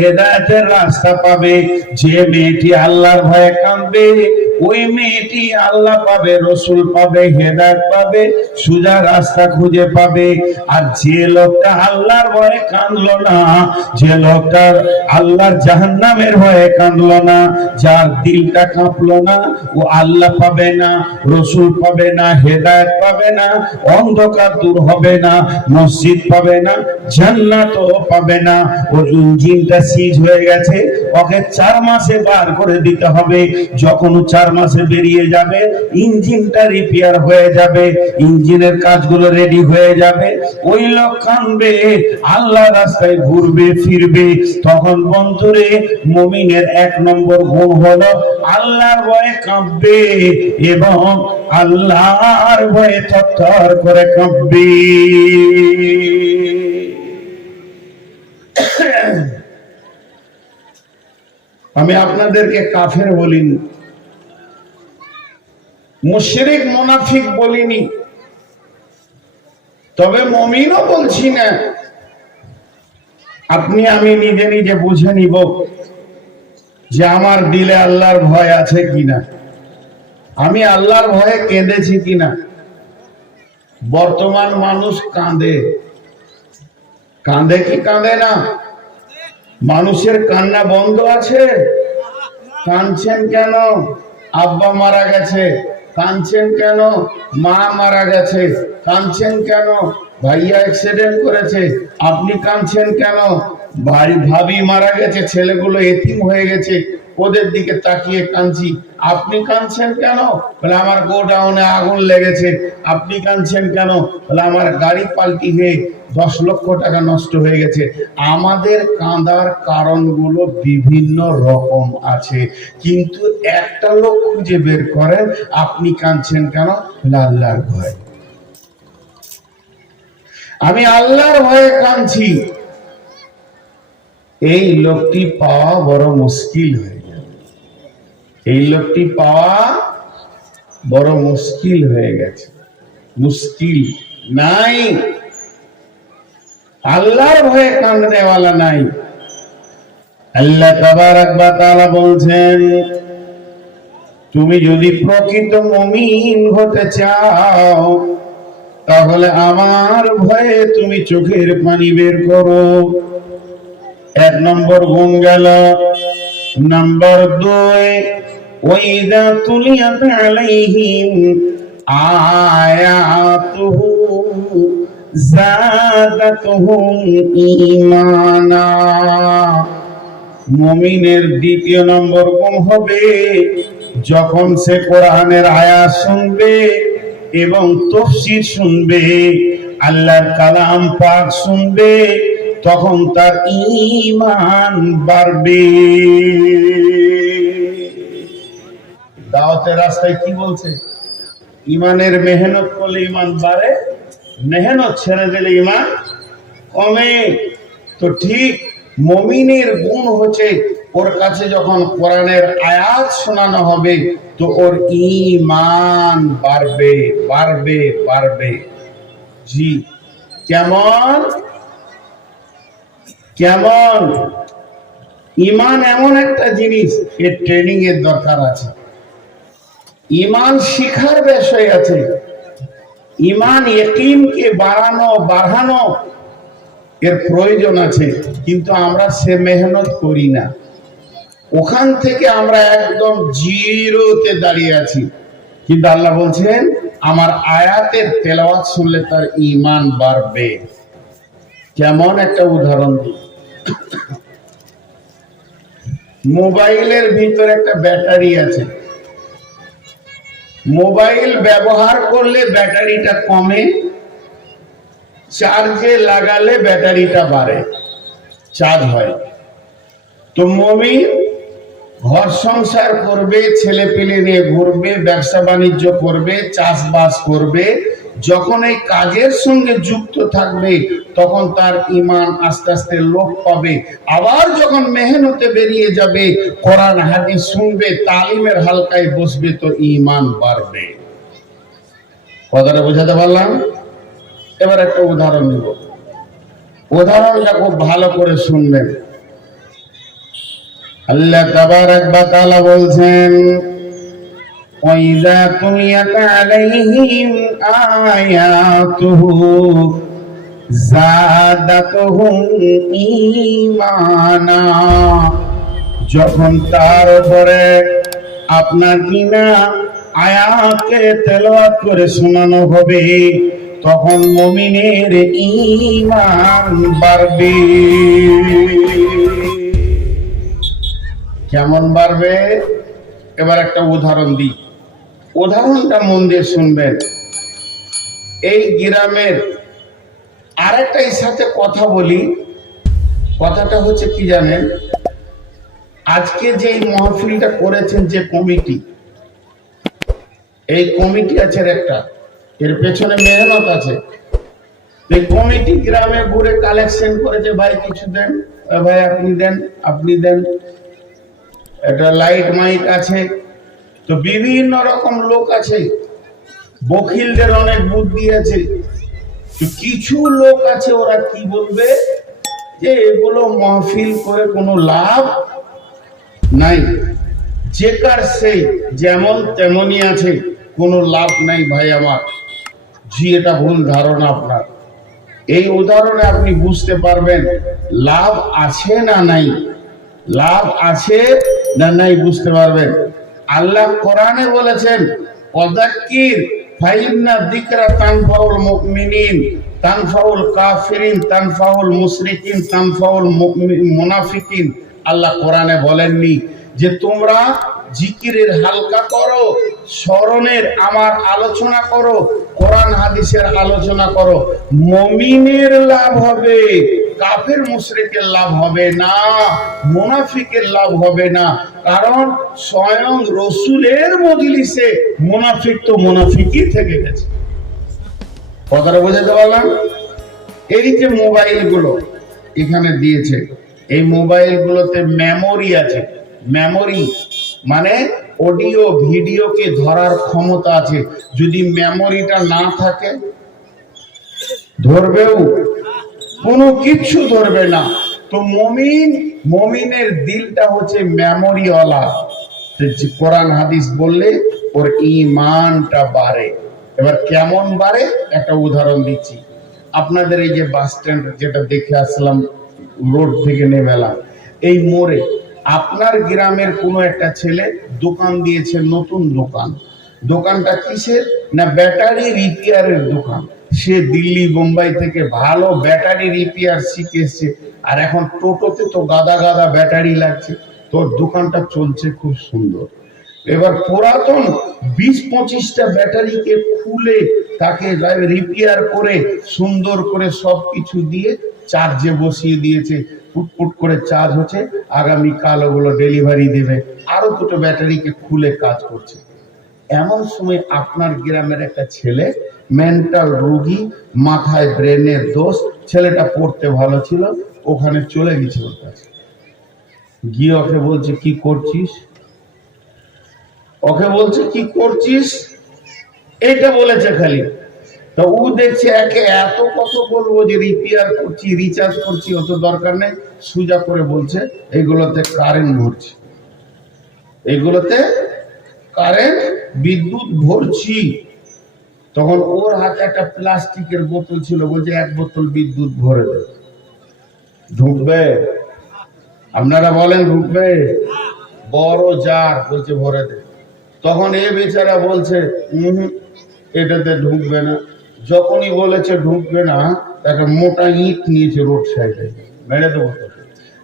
হেদায়েতের রাস্তা পাবে। যে মেয়েটি আল্লাহর ভয়ে কাঁদবে, ওই মেয়েটি আল্লাহ পাবে, রসুল পাবে, হেদায়েত পাবে, সোজা রাস্তা খুঁজে পাবে। আর যে লোকটা আল্লাহর ভয়ে কাঁদলো না, যে লোকটা আল্লাহর জাহান্নামের ভয়ে কাঁদলো না, যার দিলটা কাঁপলো না, ও আল্লাহ পাবে না, রসুল পাবে না, হেদায়েত পাবে না, অন্ধকার দূর হবে না, মসজিদ পাবে না, জান্নাতও পাবে না। ওর ইঞ্জিনটা সিজ হয়ে গেছে, ওকে 4 মাসে বার করে দিতে হবে। যখন 4 মাসে বেরিয়ে যাবে, ইঞ্জিনটা রিপেয়ার হয়ে যাবে, ইঞ্জিনের কাজগুলো রেডি হয়ে যাবে, ওই লোক কাঁদবে, আল্লাহ রাস্তায় ঘুরবে ফিরবে। তখন বন্ধুরে, মুমিনের 1 নম্বর গুণ হলো আল্লাহর ভয়ে কাঁদবে, এবং আল্লাহর ভয়ে থরথর করে কাঁদবে। আমি আপনাদেরকে কাফের বলিনি, মুশরিক মুনাফিক বলিনি, তবে মুমিনও বলছি না। আপনি আমি নিজে নিজে বুঝে নিব যে আমার দিলে আল্লাহর ভয় আছে কিনা, আমি আল্লাহর ভয়ে কেঁদেছি কিনা। বর্তমান মানুষ কাঁদে, কাঁদে কি কাঁদে না? মানুষের কান্না বন্ধ আছে? কাঁদছেন কেন? আব্বা মারা গেছে, কাঁদছেন কেন? মা মারা গেছে, কাঁদছেন কেন? ভাইয়া অ্যাক্সিডেন্ট করেছে, আপনি কাঁদছেন কেন? ভাবি মারা গেছে, ছেলেগুলো এতিম হয়ে গেছে, ওদের দিকে তাকিয়ে কাঁদছি, আপনি কাঁদছেন কেন? বলে আমার গোডাউনে আগুন লেগেছে, আপনি কাঁদছেন কেন? বলে আমার গাড়ি পাল্টি হয়ে 10 লক্ষ টাকা নষ্ট হয়ে গেছে। আমাদের কাঁদার কারণগুলো বিভিন্ন রকম আছে, কিন্তু একটা লোক খুঁজে বের করেন, আপনি কাঁদছেন কেন? আল্লাহর ভয়। আমি আল্লাহর ভয়ে কাঁদছি। এই লোকটি পাওয়া বড় মুশকিল হয়ে যাবে, এই লোকটি পাওয়া বড় মুশকিল হয়ে গেছে। মুশকিল নাই, আল্লাহর ভয়ে কাঁদনেওয়ালা নাই। আল্লাহ তাবারক ওয়া তাআলা বলছেন, তুমি যদি প্রকৃত মুমিন হতে চাও, তাহলে আমার ভয়ে তুমি চোখের পানি বের করো। 1 নম্বর গুণ গেল। নাম্বার 2, ওয়াইদা তুলিয়াত আলাইহিম আয়াতুহু যাদাতুহুম ঈমানা। মুমিনের 2 নম্বর গুণ হবে, যখন সে কোরআনের আয়াত শুনবে এবং তাফসীর শুনবে, আল্লাহর কালাম পাক শুনবে, তখন তার ঈমান বাড়বে। দাওয়াতের রাস্তায় কি বলছে? ইমানের মেহনত করলে ইমান বাড়ে, মেহনত ছেড়ে দিলে ইমান কমে। তো ঠিক মুমিনের গুণ হচ্ছে ওর কাছে যখন কোরআনের আয়াত শোনানো হবে তো ওর ঈমান বাড়বে বাড়বে বাড়বে। জি, কেমন কেমন ঈমান এমন একটা জিনিস, এর ট্রেনিং এর দরকার আছে। ঈমান শিখার বিষয় আছে। ঈমান ইয়াকিনকে বাড়ানো এর প্রয়োজন আছে, কিন্তু আমরা সে মেহনত করি না। ওখান থেকে আমরা একদম জিরোতে দাঁড়িয়ে আছি। কিন্তু আল্লাহ বলছেন আমার আয়াতের তেলাওয়াত শুনলে তার ঈমান বাড়বে। কেমন একটা উদাহরণ দিই। মোবাইলের ভিতরে একটা ব্যাটারি আছে, মোবাইল ব্যবহার করলে ব্যাটারিটা কমে, চার্জে লাগালে ব্যাটারিটা বাড়ে, চার্জ হয়। তো মুমিন ঘর সংসার করবে, ছেলে পেলে নিয়ে ঘুরবে, ব্যবসা বাণিজ্য করবে, চাষবাস করবে, যখন এই কাজের সঙ্গে যুক্ত থাকবে তখন তার ঈমান আস্তে আস্তে লোপ পাবে। আবার যখন মেহনতে বেরিয়ে যাবে, কোরআন হাদিস শুনবে, তালিমের হালকায় বসবে, তো ঈমান বাড়বে। কথাটা বোঝাতে পারলাম? এবার একটা উদাহরণ দেব, উদাহরণটা খুব ভালো করে শুনবেন। আল্লাহ তাবারাক ওয়া তাআলা বলছেন ওয়াইযা তুলিয়াত আলাইহিম আয়াতুহু যাদাতুহুম ঈমানা, যখন তার উপরে আপনার কিনা আয়াতকে তেলাওয়াত করে শোনানো হবে তখন মুমিনের ঈমান বাড়বে। কেমন বাড়বে? এবার একটা উদাহরণ দিই, উদাহরণটা মন দিয়ে শুনবেন। এই গ্রামের আরেকটার সাথে কথা বলি, কথাটা হচ্ছে কি জানেন, আজকে যে মাহফিলটা করেছেন যে কমিটি, এই কমিটি আছে একটা, এর পেছনে মেহনত আছে। এই কমিটি গ্রামে ঘুরে কালেকশন করেছে, ভাই কিছু দেন, ভাই আপনি দেন, আপনি দেন। একটা লাইট মাইক আছে, তো বিভিন্ন রকম লোক আছে, বকিলদের অনেক বুদ্ধি আছে। তো কিছু লোক আছে ওরা কি বলবে যে এগুলো মাহফিল করে কোনো লাভ নাই, যে কার সেই যেমন তেমনই আছে, কোনো লাভ নাই ভাই আমার। জি, এটা ভুল ধারণা আপনার। এই উদাহরণে আপনি বুঝতে পারবেন লাভ আছে না নাই, লাভ আছে না নাই বুঝতে পারবেন। আল্লাহ কোরআনে বলেছেন ওয়াযাক্কির ফাইন্না যিকরা তানফাউল মুমিনিন তানফাউল কাফিরিন তানফাউল মুশরিকিন তানফাউল মুনাফিকিন। আল্লাহ কোরআনে বলেননি যে তোমরা জিকিরের হালকা করো, স্মরণের আমার আলোচনা করো, কোরআন হাদিসের আলোচনা করো, মুমিনের লাভ হবে, কাফের মুশরিকের লাভ হবে না, মুনাফিকের লাভ হবে না। কারণ স্বয়ং রসুলের মজলিসে মুনাফিক তো মুনাফিকই থেকে গেছে। কথাটা বোঝাতে পারলাম? এই যে মোবাইলগুলো এখানে দিয়েছে, এই মোবাইলগুলোতে মেমোরি আছে। মেমোরি মানে অডিও ভিডিওকে ধরার ক্ষমতা আছে। যদি মেমোরিটা না থাকে ধরবেও কোনো কিছু ধরবে না। তো মমিনের দিলটা হচ্ছে মেমোরিওয়ালা। কোরআন হাদিস বললে ওর ঈমানটা বাড়ে। এবার কেমন বাড়ে একটা উদাহরণ দিচ্ছি। আপনাদের এই যে বাস স্ট্যান্ড যেটা দেখে আসলাম, রোড থেকে নেমেলাম, এই মোড়ে আপনার গ্রামের কোনো একটা ছেলে দোকান দিয়েছে, নতুন দোকান। দোকানটা কিসের না ব্যাটারি রিপেয়ারের দোকান। সে দিল্লি বোম্বাই থেকে ভালো ব্যাটারি রিপেয়ার শিখেছে, আর এখন টোটোতে তো গাদা গাদা ব্যাটারি লাগছে। তোর দোকানটা চলছে খুব সুন্দর। এবার পুরাতন 20-25টা ব্যাটারিকে খুলে তাকে রিপেয়ার করে সুন্দর করে সবকিছু দিয়ে চার্জে বসিয়ে দিয়েছে। ফুটফুট করে চার্জ হচ্ছে, আগামীকাল ওগুলো ডেলিভারি দেবে। আরো দুটো ব্যাটারিকে খুলে কাজ করছে। এমন সময় আপনার গ্রামের একটা ছেলে মেন্টাল রোগী, মাথায় ব্রেনের দোষ, ছেলেটা পড়তে ভালো ছিল, ওখানে চলে গেছে ওর কাছে, গিয়ে ওকে বলছে কি করছিস, ওকে বলছে কি করছিস, এটা বলেছে খালি। তো ও দেখছে একে এত কত বলবো যে রিপেয়ার করছি, রিচার্জ করছি, অত দরকার নেই, সোজা করে বলছে এগুলোতে কারেন্ট ভরছি, এগুলোতে কারেন্ট বিদ্যুৎ ভরছি। তখন ওর হাতে একটা প্লাস্টিকের বোতল ছিল, বলছে এক বোতল বিদ্যুৎ ভরে দে। ঢুকবে? আপনারা বলেন ঢুকবে? বড় জার, বলছে ভরে দে। তখন এ বেচারা বলছে এটাতে ঢুকবে না। যখনই বলেছে ঢুকবে না, একটা মোটা ইট নিয়েছে রোড সাইডে, মেরে দেবো।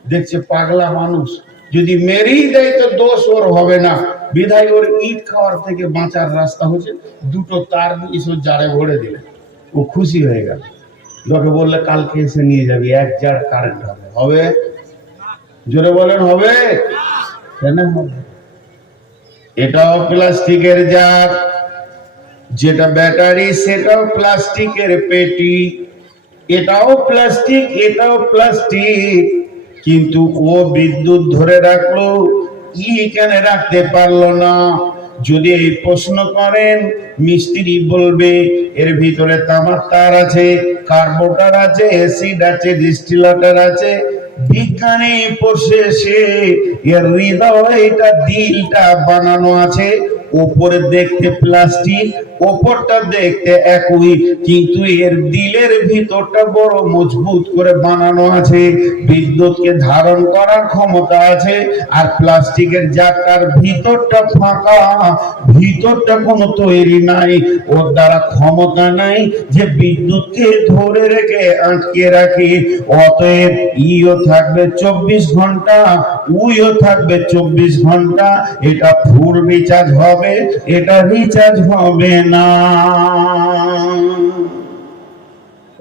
দেখছে পাগলা মানুষ, যদি মেরেই দেয় তো দোষ ওর হবে না, বিধায় ওর ইট খাওয়ার থেকে বাঁচার রাস্তা হচ্ছে দুটো তার নিয়ে জারে ভরে দিলে। ও খুশি হয়ে গেল। লোকে বললে কালকে এসে নিয়ে যাবি, এক জার কারেন্ট হবে। হবে? জোরে বলেন হবে? কেন হবে? এটাও প্লাস্টিকের জার, যেটা ব্যাটারি সেটাও প্লাস্টিকের পেটি, এটাও প্লাস্টিক, এটাও প্লাস্টিক, কিন্তু ও বিদ্যুৎ ধরে রাখলো, ই কেন রাখতে পারলো না? যদি এই প্রশ্ন করেন, মিস্ত্রি বলবে এর ভিতরে তামার তার আছে, কার্বোটার আছে, অ্যাসিড আছে, ডিস্টিলেটর আছে। বিজ্ঞানী প্রসেসে এর হৃদয়টা, দিলটা বানানো আছে, উপরে দেখতে প্লাস্টিক, উপরটা দেখতে একই, কিন্তু এর দিলের ভিতরটা বড় মজবুত করে বানানো আছে, বিদ্যুৎকে ধারণ করার ক্ষমতা আছে। আর প্লাস্টিকের জারটার ভিতরটা ফাঁকা, ভিতরটা কোনো তৈরি নাই, ওর দ্বারা ক্ষমতা নাই যে বিদ্যুৎকে ধরে রেখে আটকে রাখে। অতএব ইও থাকবে 24 ঘন্টা, উইও থাকবে 24 ঘন্টা। এটা ফুল রিচার্জ হবে, এটা রিচার্জ হবে না।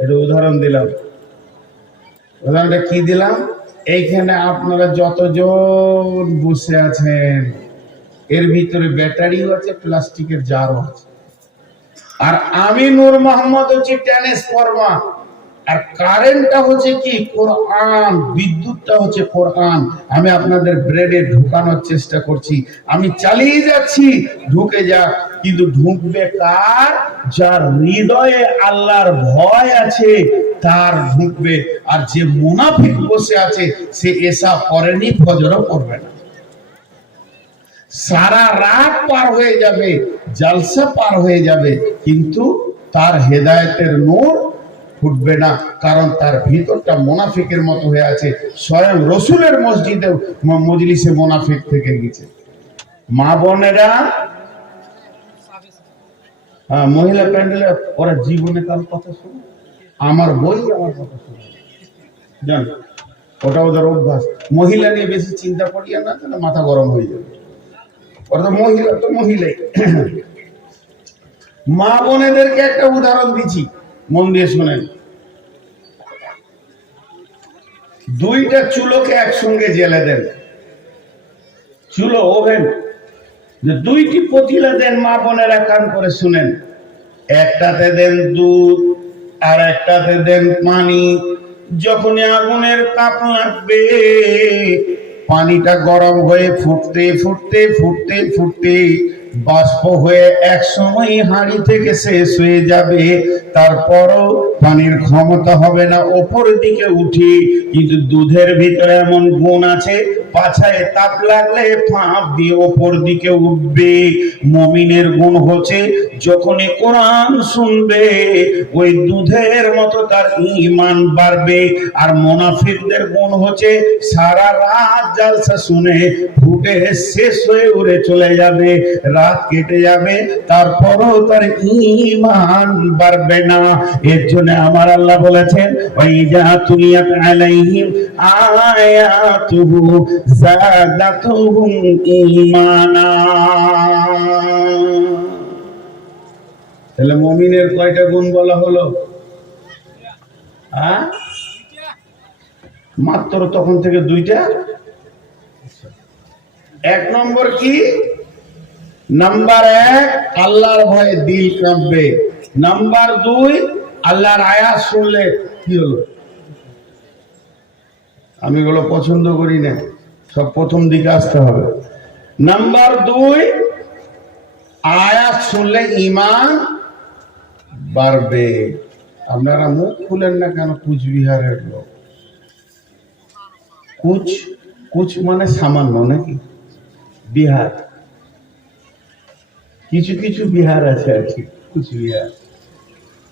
এটা উদাহরণ দিলাম। উদাহরণটা কি দিলাম? এইখানে আপনারা যতজন বসে আছেন, এর ভিতরে ব্যাটারিও আছে, প্লাস্টিকের জারও আছে। আর আমি নূর মোহাম্মদ হচ্ছে ট্রান্সফরমার, আর কারেন্টটা হচ্ছে কি কোরআন, বিদ্যুৎটা হচ্ছে কোরআন। আমি আপনাদের ব্রেডে ঢুকানোর চেষ্টা করছি, আমি চালিয়ে যাচ্ছি, ঢুকে যা। কিন্তু ঢুকবে কার? যার হৃদয়ে আল্লাহর ভয় আছে তার ঢুকবে। আর যে মুনাফিক বসে আছে সে এসা করেনি, ফজরও করবে না, সারা রাত পার হয়ে যাবে, জলসা পার হয়ে যাবে, কিন্তু তার হেদায়েতের নূর ফুটবে না, কারণ তার ভিতরটা মুনাফিকের মতো হয়ে আছে। স্বয়ং রসুলের মসজিদে মজলিসে মুনাফিক থেকে গেছে। মা বোনেরা, মহিলা প্যান্ডেলে ওরা জীবনে কার কথা শুনে, আমার বই আমার কথা শুনে, জান ওটা ওদের অভ্যাস। মহিলা নিয়ে বেশি চিন্তা করিয়া না, তাহলে মাথা গরম হয়ে যাবে। ওরা মহিলা তো মহিলাই। মা বোনেদেরকে একটা উদাহরণ দিচ্ছি, মন দিয়ে শোনেন। দুইটা চুলোকে একসঙ্গে জেলে দেন, চুলো ওভেন, যে দুইটি পতিলা দেন, মা বোনেরা কান করে শুনেন। একটাতে দেন দুধ আর একটাতে দেন পানি। যখনই আগুনের তাপ লাগবে, পানিটা গরম হয়ে ফুটতে ফুটতে ফুটতে ফুটতে বাষ্প হয়ে এক সময় হাঁড়ি থেকে শেষ হয়ে যাবে। তারপরও পানির ক্ষমতা হবে না ওপর দিকে উঠি। কিন্তু দুধের ভিতরে এমন গুণ আছে, পাছায় তাপ লাগলে ফাঁপ দিয়ে ওপর দিকে উঠবে। মুমিনের গুণ হচ্ছে যখনই কোরআন শুনবে ওই দুধের মতো তার ঈমান বাড়বে। আর মুনাফিকদের গুণ হচ্ছে সারা রাত জালসা শুনে ফুটে শেষ হয়ে উড়ে চলে যাবে, রাত কেটে যাবে, তারপরও তার ঈমান বাড়বে না। এর জন্য আমার আল্লাহ বলেছেন, ওয়াইজা তুলিয়াত আলাইহিম আয়াতুহু যাদাতুহুম ঈমানা। তাহলে মুমিনের কয়টা গুণ বলা হলো? মাত্র তখন থেকে দুইটা। এক নম্বর কি? নাম্বার 1, আল্লাহর ভয়ে দিল কাঁপবে। নাম্বার 2, আল্লাহর আয়াত শুনলে কি হলো, আমি এগুলো পছন্দ করি না, সব প্রথম দিকে আসতে হবে। নাম্বার 2, আয়াত শুনলে ঈমান বাড়বে। আপনারা মুখ খুলেন না কেন? কুচবিহারের লোক, কুচ কুচ মানে সামান্য নাকি? বিহার, কিছু কিছু বিহার আছে আর কি, কুচবিহার।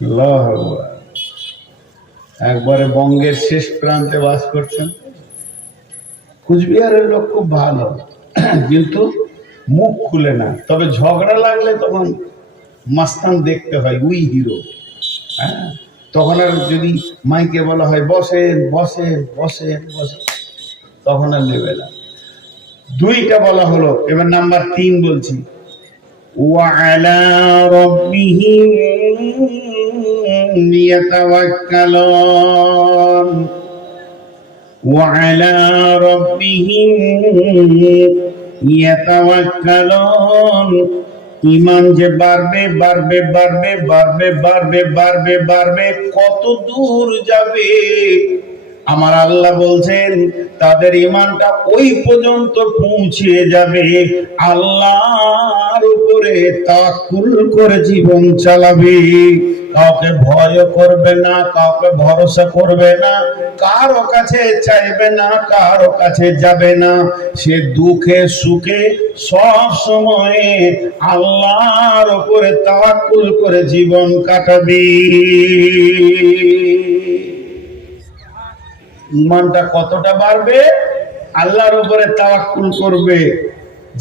আল্লাহু আকবার। একবারে বঙ্গের শেষ প্রান্তে বাস করছেন। কুচবিহারের লোক খুব ভালো, কিন্তু মুখ খুলে না। তবে ঝগড়া লাগলে তখন মাস্তান দেখতে হয়, উই হিরো। হ্যাঁ, তখন আর যদি মাইকে বলা হয় বসেন বসেন বসেন বসেন, তখন আর নেবে না। 2টা বলা হলো, এবার নাম্বার 3 বলছি। ওয়ালা রাব্বিহিম ইয়াতাওয়াক্কালুন, ওয়ালা রাব্বিহিম ইয়াতাওয়াক্কালুন। ঈমান যে বাড়বে বাড়বে বাড়বে বাড়বে বাড়বে বাড়বে বাড়বে, কত দূর যাবে? আমার আল্লাহ বলছেন তাদের ঈমানটা ওই পর্যন্ত পৌঁছে যাবে, আল্লাহর উপরে তাওয়াক্কুল করে জীবন চালাবে। কাউকে ভয় করবে না, কাউকে ভরসা করবে না, কারো কাছে চাইবে না, কারো কাছে যাবে না। সে দুঃখে সুখে সব সময় আল্লাহর উপরে তাওয়াক্কুল করে জীবন কাটাবে। ঈমানটা কতটা বাড়বে? আল্লাহর উপরে তাওয়াক্কুল করবে।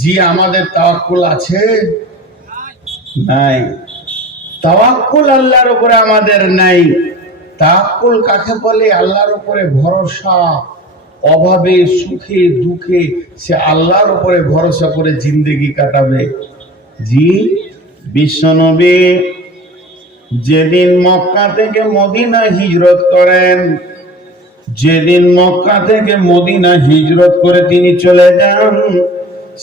জি, আমাদের তাওয়াক্কুল আছে? নাই। তাওয়াক্কুল আল্লাহর উপরে আমাদের নাই। তাওয়াক্কুল কাকে বলে? আল্লাহর উপরে ভরসা। অভাবে সুখে দুঃখে সে আল্লাহর উপরে ভরসা করে জিন্দেগি কাটাবে। জি, বিশ্বনবী যেদিন মক্কা থেকে মদিনা হিজরত করেন, যেদিন মক্কা থেকে মদিনা হিজরত করে তিনি চলে যান,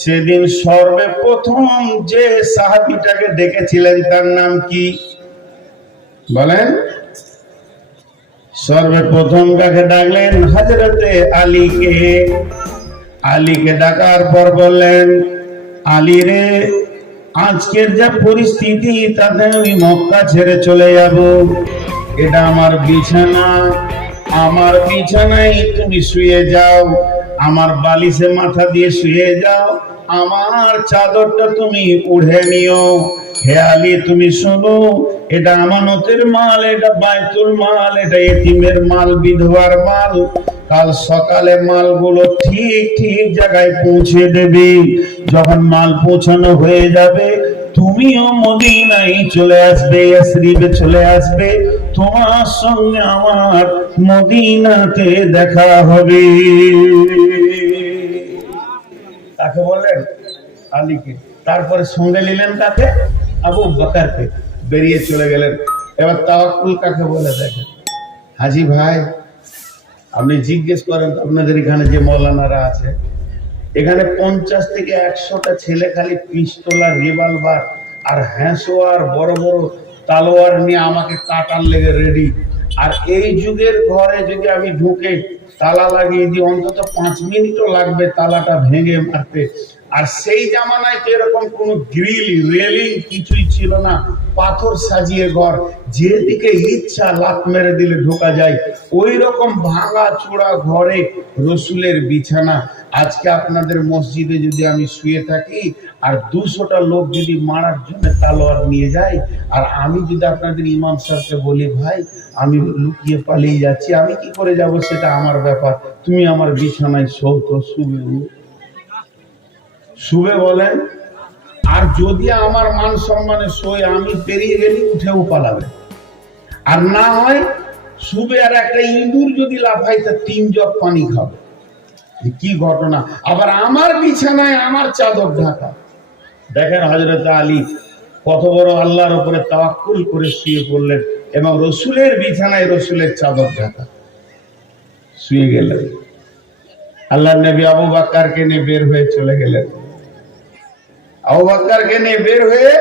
সেদিন সর্বপ্রথম যে সাহাবীটাকে দেখেছিলেন তার নাম কি বলেন? সর্বপ্রথম কাকে ডাকলেন? হযরতে আলীকে। আলীকে ডাকার পর বললেন, আলী রে, আজকের যা পরিস্থিতি তাতে আমি মক্কা ছেড়ে চলে যাব। এটা আমার বিছানা, আমার বিছানায় তুমি শুয়ে যাও, আমার বালিশে মাথা দিয়ে শুয়ে যাও, আমার চাদরটা তুমি উড়ে নিও। হে আলী, তুমি শোনো, এটা আমানতের মাল, এটা বাইতুল মাল, এটা এতিমের মাল, বিধবার মাল। কাল সকালে মালগুলো ঠিক ঠিক জায়গায় পৌঁছে দেবে। যখন মাল পৌঁছানো হয়ে যাবে, তুমিও মদিনায় চলে আসবে, ইয়াসরিবে চলে আসবে। তোমার সঙ্গে আমার মদিনাতে দেখা হবে। তাকে বললেন আলীকে। তারপরে সঙ্গে নিলেন তাকে, আবু বকরকে। বেরিয়ে চলে গেলেন। এবার তাওয়াক্কুল কাকে বলে দেখেন। হাজী ভাই, আপনি জিজ্ঞেস করেন আপনাদের এখানে যে মৌলানারা আছে, এখানে 50 থেকে 100টা ছেলে খালি পিস্তল আর রিভলভার আর হ্যাঁসো আর বড় বড় তালোয়ার নিয়ে আমাকে কাটার লেগে রেডি। আর এই যুগের ঘরে যদি আমি ঢুকে তালা লাগিয়ে দিই, অন্তত 5 মিনিটও লাগবে তালাটা ভেঙে মারতে। আর সেই জামানায় তো এরকম কোনো গ্রিল রেলিং কিছুই ছিল না, পাথর সাজিয়ে ঘর, যেদিকে ইচ্ছা লাত মেরে দিলে ঢোকা যায়। ওই রকম ভাঙা চূড়া ঘরে রসুলের বিছানা। আজকে আপনাদের মসজিদে যদি আমি শুয়ে থাকি আর 200টা লোক যদি মারার জন্য তালোয়ার নিয়ে যায়, আর আমি যদি আপনাদের ইমাম সাহেবকে বলি, ভাই আমি লুকিয়ে পালিয়ে যাচ্ছি, আমি কি করে যাব? সেটা আমার ব্যাপার, তুমি আমার বিছানায় শো, তো শুবে শুবে বলেন। আর যদি আমার মান সম্মানে শোয়, আমি পেরিয়ে গেলে উঠেও পালাবে। আর না হয় শুবে, আর একটা ইঁদুর যদি লাফাই তা 3 জগ পানি খাবে। কি ঘটনা! আবার আমার বিছানায় আমার চাদর ঢাকা। দেখেন হযরত আলী কত বড় আল্লাহর উপরে তাওয়াক্কুল করে শুয়ে পড়লেন, এবং রসুলের বিছানায় রসুলের চাদর ঢাকা, শুয়ে গেলেন। আল্লাহর নবী আবু বকরকে নিয়ে বের হয়ে চলে গেলেন। আবু বকরকে নিয়ে বের হয়ে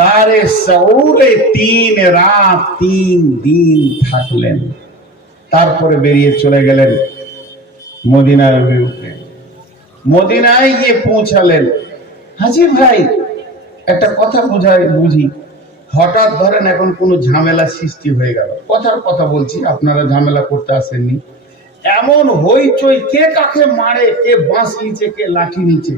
গারে সউরে 3 রাত 3 দিন থাকলেন, তারপরে বেরিয়ে চলে গেলেন মদিনার অভিমুখে। মদিনায় গিয়ে পৌঁছালেন। হাজী ভাই একটা কথা বুঝি, হঠাৎ ধরেন এখন কোন ঝামেলা সৃষ্টি হয়ে গেল, কথার কথা বলছি, আপনারা ঝামেলা করতে আসেননি, এমন হইচই, কে কাকে মারে, কে বাঁশ নিচে, কে লাঠি নিচে।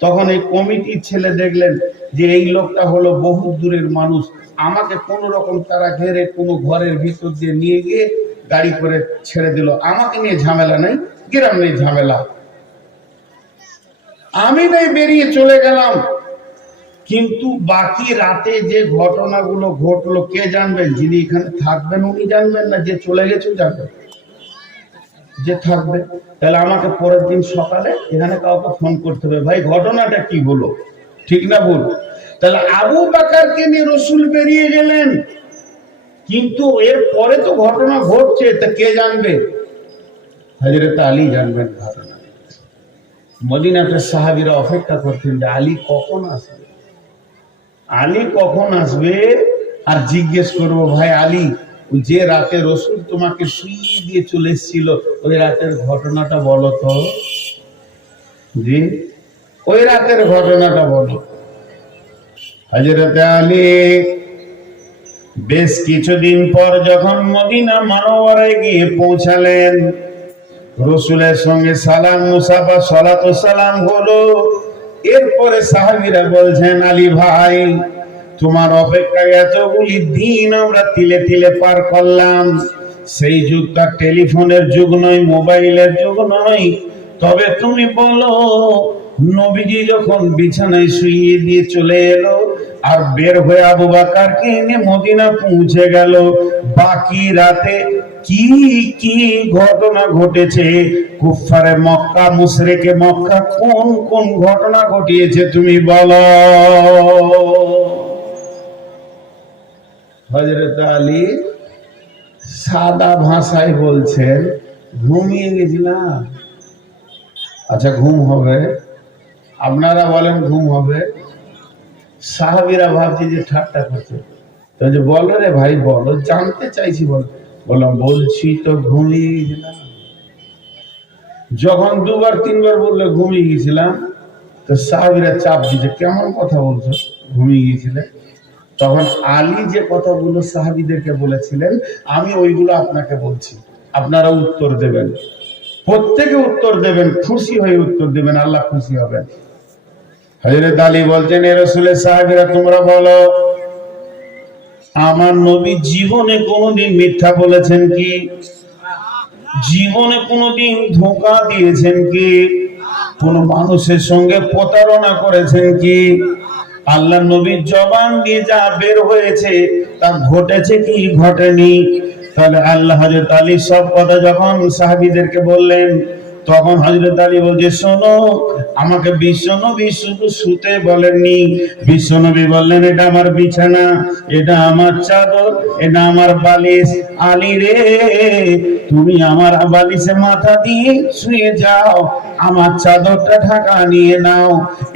তখন এই কমিটির ছেলে দেখলেন যে এই লোকটা হলো বহু দূরের মানুষ, আমাকে কোন রকম তারা ঘেরে কোনো ঘরের ভিতর দিয়ে নিয়ে গিয়ে গাড়ি করে ছেড়ে দিল, আমাকে নিয়ে ঝামেলা নেই, গ্রাম নেই ঝামেলা, আমি নাই বেরিয়ে চলে গেলাম। কিন্তু বাকি রাতে যে ঘটনাগুলো ঘটলো কে জানবেন? যিনি এখানে থাকবেন উনি জানবেন, না যে চলে গেছে জানবেন? যে থাকবে। তাহলে আমাকে পরের দিন সকালে এখানে কাউকে ফোন করতে হবে, ভাই ঘটনাটা কি হলো, ঠিক না ভুল? তাহলে আবু বকরকে নিয়ে রাসূল বেরিয়ে গেলেন, কিন্তু এর পরে তো ঘটনা ঘটছে, তা কে জানবে? হযরত আলী জানবেন ঘটনা। মদিনাতে সাহাবীরা অপেক্ষা করতেন যে আলী কখন আসবে, আলী কখন আসবে। আর জিজ্ঞেস করবো, ভাই আলী, যে রাতে রাসূল তোমাকে শুইয়ে দিয়ে চলে এসেছিল ওই রাতের ঘটনাটা বলো তো। জি, ওই রাতের ঘটনাটা বলো। হযরত আলী বেশ কিছুদিন পর যখন মদিনা মানওয়ারায় গিয়ে পৌঁছালেন, রাসূলের সঙ্গে সালাম মুসাফা সালাতু সালাম হলো। এরপরে সাহাবীরা বলছেন, আলী ভাই তোমার অপেক্ষায় এতগুলি দিন আমরা তিলে তিলে পার করলাম। সেই যুগটা টেলিফোনের যুগ নয়, মোবাইলের যুগ নয়, তবে তুমি বলো নবীজি যখন বিছানায় শুইয়ে দিয়ে চলে এলো আর বের হয়ে আবু বকরকে এনে মদিনা পৌঁছে গেল, বাকি রাতে কি কি ঘটনা ঘটেছে, কুফারে মক্কা, মুশরিকে মক্কা কোন কোন ঘটনা ঘটিয়েছে তুমি বলো। হযরত আলী সাদা ভাষায় বলছেন, ঘুমিয়ে গেছিলাম। আচ্ছা ঘুম হবে? আপনারা বলেন ঘুম হবে? সাহাবীরা ভাবছে যে ঠাট্টা করছে, তো যে বলো রে ভাই বলো, জানতে চাইছি বল। বললাম বলছি তো ঘুমিয়ে গেছিলাম। যখন দুবার তিনবার বললে ঘুমিয়ে গেছিলাম, তো সাহাবীরা চাপ দিচ্ছে, কেমন কথা বলছো ঘুমিয়ে গিয়েছিলে? তখন আলী যে কথাগুলো সাহাবীদেরকে বলেছিলেন আমি ওইগুলো আপনাকে বলছি, আপনারা উত্তর দেবেন, প্রত্যেকে উত্তর দেবেন, খুশি হয়ে উত্তর দেবেন, আল্লাহ খুশি হবেন। হযরত আলী বলছেন, এ রাসূলের সাহাবীরা তোমরা বলো, আমার নবী জীবনে কোনোদিন মিথ্যা বলেছেন কি? জীবনে কোনোদিন ধোঁকা দিয়েছেন কি? কোন মানুষের সঙ্গে প্রতারণা করেছেন কি? আল্লাহ নবীর জবান দিয়ে যা বের হয়েছে তা ঘটেছে কি ঘটেনি? তাহলে আল্লাহ হযরত আলী সব কথা যখন সাহাবীদেরকে বললেন, তখন হযরত আলী বলছে, শোনো, আমাকে বিশ্বনবী শুধু শুতে বলেননি, বিশ্বনবী বললেন এটা আমার বিছানা, এটা আমার চাদর, এটা আমার বালিশ। আলী রে, তুমি আমার বালিশে মাথা দিয়ে শুয়ে যাও, আমার চাদরটা ঢাকা নিয়ে নাও।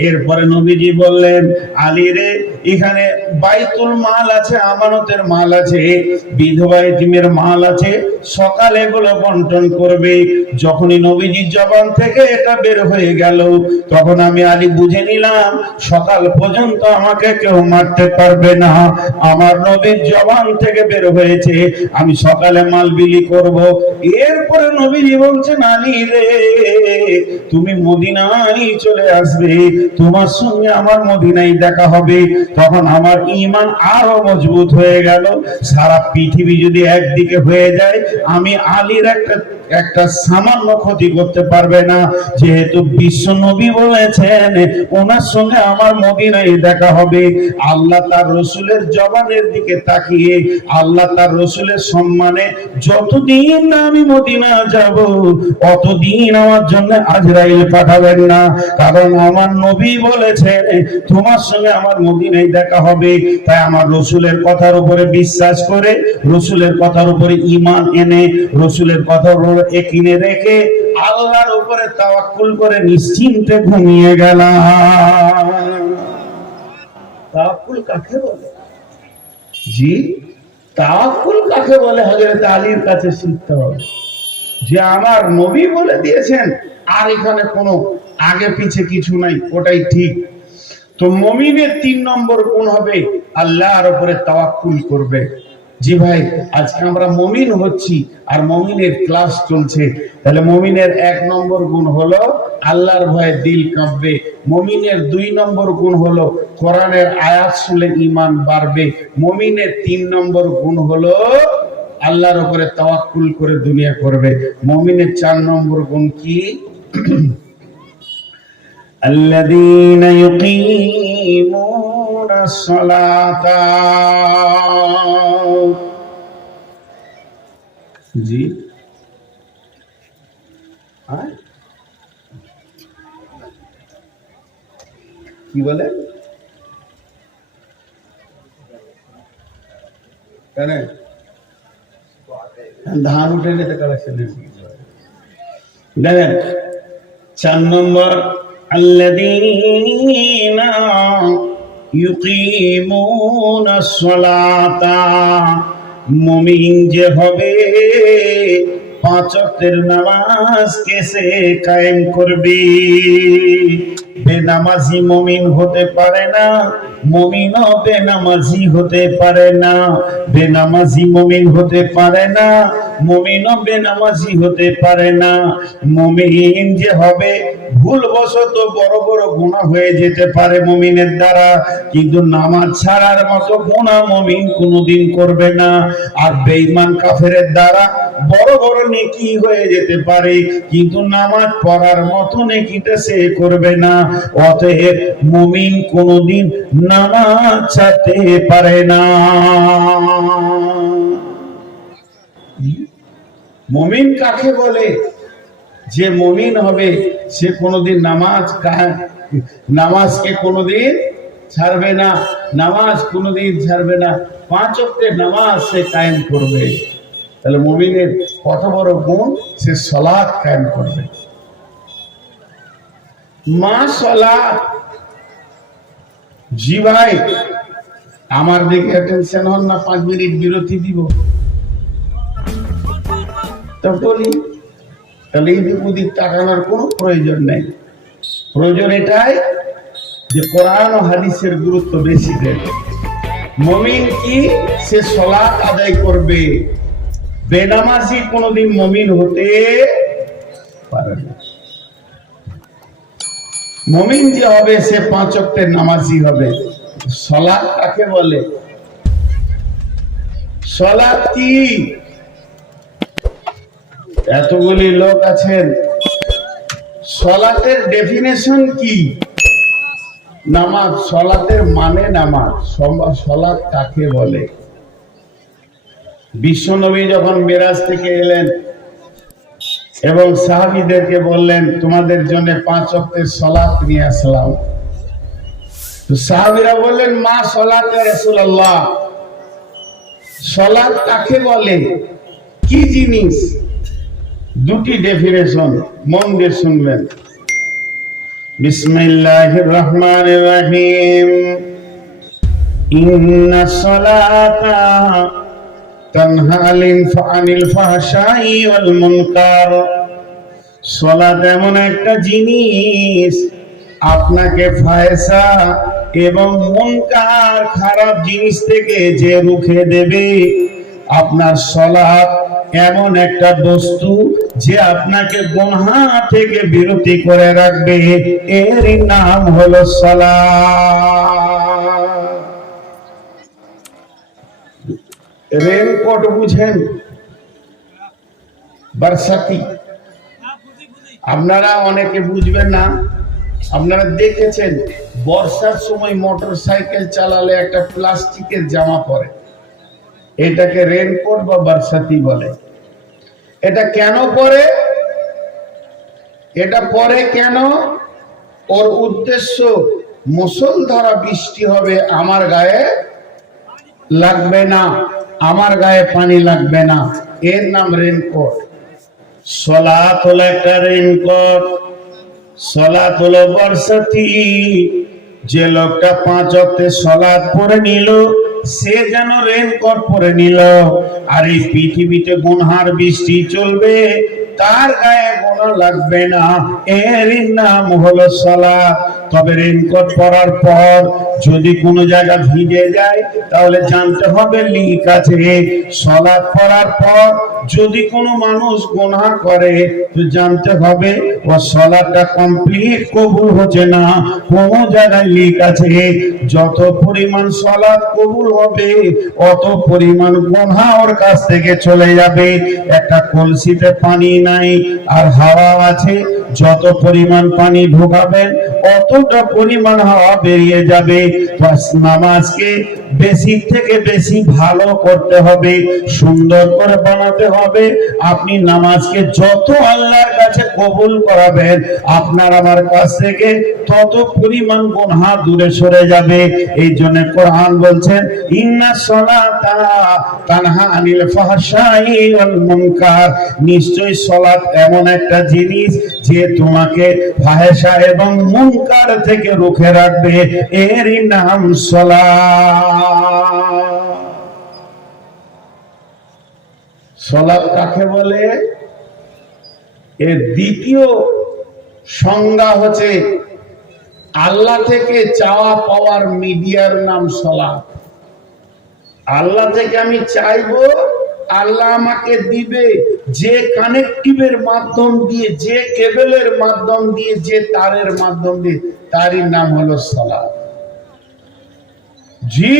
এরপরে নবীজি বললেন, আলী রে, এখানে বাইতুল মাল আছে, আমানতের মাল আছে, বিধবা এতিমের মাল আছে, সকালে এগুলো বন্টন করবে। যখনই নবীজির জবান থেকে এটা বের হয়ে গেল, তখন আমি আলী বুঝে নিলাম সকাল পর্যন্ত আমাকে কেউ মারতে পারবে না। আমার নবীর জবান থেকে বের হয়েছে, আমি সকালে মাল বিলি করব। এরপরে নবীজি বলছেন, আলী রে, তুমি মদিনায় চলে আসবে, তোমার সঙ্গে আমার মদিনায় দেখা হবে। তখন আমার ঈমান আরো মজবুত হয়ে গেল। সারা পৃথিবী যদি একদিকে হয়ে যায়, আমি আলীর একটা সামান্য ক্ষতি করতে পারবে না, যেহেতু বিশ্ব নবী বলেছেন ওনার সঙ্গে আমার মদিনায় দেখা হবে। আল্লাহ তার রাসূলের জবানের দিকে তাকিয়ে আল্লাহ তার রাসূলের সম্মানে যতদিন না আমি মদিনা যাব, অতদিন আমার জন্য আজরাইল পাঠাবেন না, কারণ আমার নবী বলেছেন তোমার সঙ্গে আমার মদিনায় দেখা হবে। তাই আমার রাসূলের কথার উপরে বিশ্বাস করে, রাসূলের কথার উপরে ঈমান এনে, রাসূলের কথার উপরে ইয়াকিনে রেখে আল্লাহর উপরে তাওয়াক্কুল করে নিশ্চিন্তে ঘুমিয়ে গেলাম। তাওয়াক্কুল কাকে বলে? জি, তাওয়াক্কুল কাকে বলে হযরত আলীর কাছে শিখতে হবে, যে আমার নবী বলে দিয়েছেন আর এখানে কোনো আগে পিছে কিছু নাই, ওটাই ঠিক। তো মুমিনের 3 নম্বর গুণ হবে আল্লাহর উপরে তাওয়াক্কুল করবে। জি ভাই, আজকে আমরা মুমিন হচ্ছি আর মুমিনের ক্লাস চলছে, তাহলে মুমিনের 1 নম্বর গুণ হলো আল্লাহর ভয়ে দিল কাঁপবে। মুমিনের 2 নম্বর গুণ হলো কোরআনের আয়াত শুনলে ঈমান বাড়বে। মুমিনের 3 নম্বর গুণ হলো আল্লাহর উপরে তাওয়াক্কুল করে দুনিয়া করবে। মুমিনের 4 নম্বর গুণ কি? الذين يقيمون الصلاة জি কি বলে কেন ধান উঠে নিতে কালেকশন দেখেন। 4 নম্বর الذين يقيمون الصلاة, মুমিন যে হবে 5 ওয়াক্তের নামাজকে সে কায়েম করবে। বেনামাজি মুমিন হতে পারে না, মুমিনও বেনামাজি হতে পারে না। বেনামাজি মুমিন হতে পারে না, মুমিনও বেনামাজি হতে পারে না। মুমিন যে হবে, ভুলবশত বড় বড় গুনাহ হয়ে যেতে পারে মুমিনের দ্বারা, কিন্তু নামাজ ছাড়ার মতো গুনাহ মুমিন কোনোদিন করবে না। আর বেঈমান কাফেরের দ্বারা বড় বড় নেকি হয়ে যেতে পারে, কিন্তু নামাজ পড়ার মতো নেকিটা সে করবে না। অতএব মুমিন কোনোদিন নামাজ ছাড়তে পারে না। মুমিন কাকে বলে? যে মুমিন হবে সে কোনোদিন নামাজকে কোনোদিন ছাড়বে না, নামাজ কোনোদিন ছাড়বে না। 5 ওয়াক্তের নামাজ সে কায়েম করবে। তাহলে মুমিনের কত বড় গুণ, সে সালাত কায়েম করবে। মা সালাত, জি ভাই আমার দিকে অ্যাটেনশন হন না, 5 মিনিট বিরতি দিব তো বলি। তাহলে এদিক ওদিক তাকানোর কোনো প্রয়োজন নেই। প্রয়োজন এটাই যে কোরআন ও হাদিসের গুরুত্ব বেশি দেবে। মুমিন কি? সে সালাত আদায় করবে। বেনামাজি কোনোদিন মুমিন হতে পারে না। মুমিন যে হবে সে 5 ওয়াক্তের নামাজি হবে। সালাত কাকে বলে? সালাত কি? এতগুলি লোক আছেন, সালাতের ডেফিনেশন কি? নামাজ। সালাতের মানে নামাজ। সালাত কাকে বলে? বিশ্বনবী যখন মেরাজ থেকে এলেন এবং সাহাবীদেরকে বললেন তোমাদের জন্য 5 ওয়াক্তের সালাত নিয়ে আসলাম, তো সাহাবীরা বললেন মা সালাত ইয়া রাসূলুল্লাহ, সালাত কাকে বলে, কি জিনিস? 2টি ডেফিনেশন, মন দিয়ে শুনবেন। বিসমিল্লাহির রহমানির রহিম, ইন্নাস সালাতা তানহা আনিল ফাহশাই ওয়াল মুনকার। সালাত এমন একটা জিনিস আপনাকে ফায়সা এবং মুনকার, খারাপ জিনিস থেকে যে রুখে দেবে। আপনার সালাত এমন একটা বস্তু যে আপনাকে গুনাহ থেকে বিরতি করে রাখবে, এর নাম হলো সালাত। রেনকোট বুঝেন? বর্ষাতি আপনারা অনেকে বুঝবেন না। আপনারা দেখেছেন বর্ষার সময় মোটর সাইকেল চালালে একটা প্লাস্টিকের জামা পরে, এটাকে রেনকোট বা বর্ষাতি বলে। এটা কেন পরে? এটা পরে কেন? ওর উদ্দেশ্য মুষলধারা বৃষ্টি হবে, আমার গায়ে লাগবে না, আমার গায়ে পানি লাগবে না, এর নাম রেনকোট। সালাত হলো একটা রেনকোট, সালাত হলো বর্ষাতি। যে লোকটা 5 ওয়াক্তের সালাত পড়ে নিল সে যেন রেনকোট পরে নিল। আর এই পৃথিবীতে গুনহার বৃষ্টি চলবে, তার গায়ে গোনা লাগবে না, এর নাম হলো সালাত। তবে রেনকোট পরার পর যদি কোনো জায়গা ভিজে যায় তাহলে জানতে হবে লিক আছে। সালাত পড়ার পর যদি কোনো মানুষ গুনাহ করে তো জানতে হবে ও সালাতটা কমপ্লিট কবুল হচ্ছে না, কোনো জায়গায় লিক আছে। যত পরিমাণ সালাত কবুল হবে অত পরিমাণ গুনাহ ওর কাছ থেকে চলে যাবে। একটা কলসিতে পানি নাই আর হাওয়া আছে, যত পরিমাণ পানি ঢোকাবেন অতটা পরিমাণ হাওয়া বেরিয়ে যাবে। নামাজকে বেশি থেকে বেশি ভালো করতে হবে, সুন্দর করে বানাতে হবে। আপনি নামাজকে যত আল্লাহর কাছে কবুল করাবেন আপনার আমার কাছ থেকে তত পরিমাণ গুনাহ দূরে সরে যাবে। এই জন্য কোরআন বলছেন ইন্নাস সালাতা তানহা আনিল ফাহশাই ওয়াল মুনকার, নিশ্চয়ই সালাত এমন একটা জিনিস যে তোমাকে ফাহেশা এবং মুনকার থেকে রুখে রাখবে, এরই নাম সালাত। সালাত কাকে বলে? এর দ্বিতীয় সংজ্ঞা হচ্ছে আল্লাহ থেকে চাওয়া পাওয়ার মিডিয়ার নাম সালাত। আল্লাহ থেকে আমি চাইবো, আল্লাহ আমাকে দিবে। যে কানেক্টিভের মাধ্যম দিয়ে, যে কেবলের মাধ্যম দিয়ে, যে তারের মাধ্যম দিয়ে, তারই নাম হলো সালাত। জি,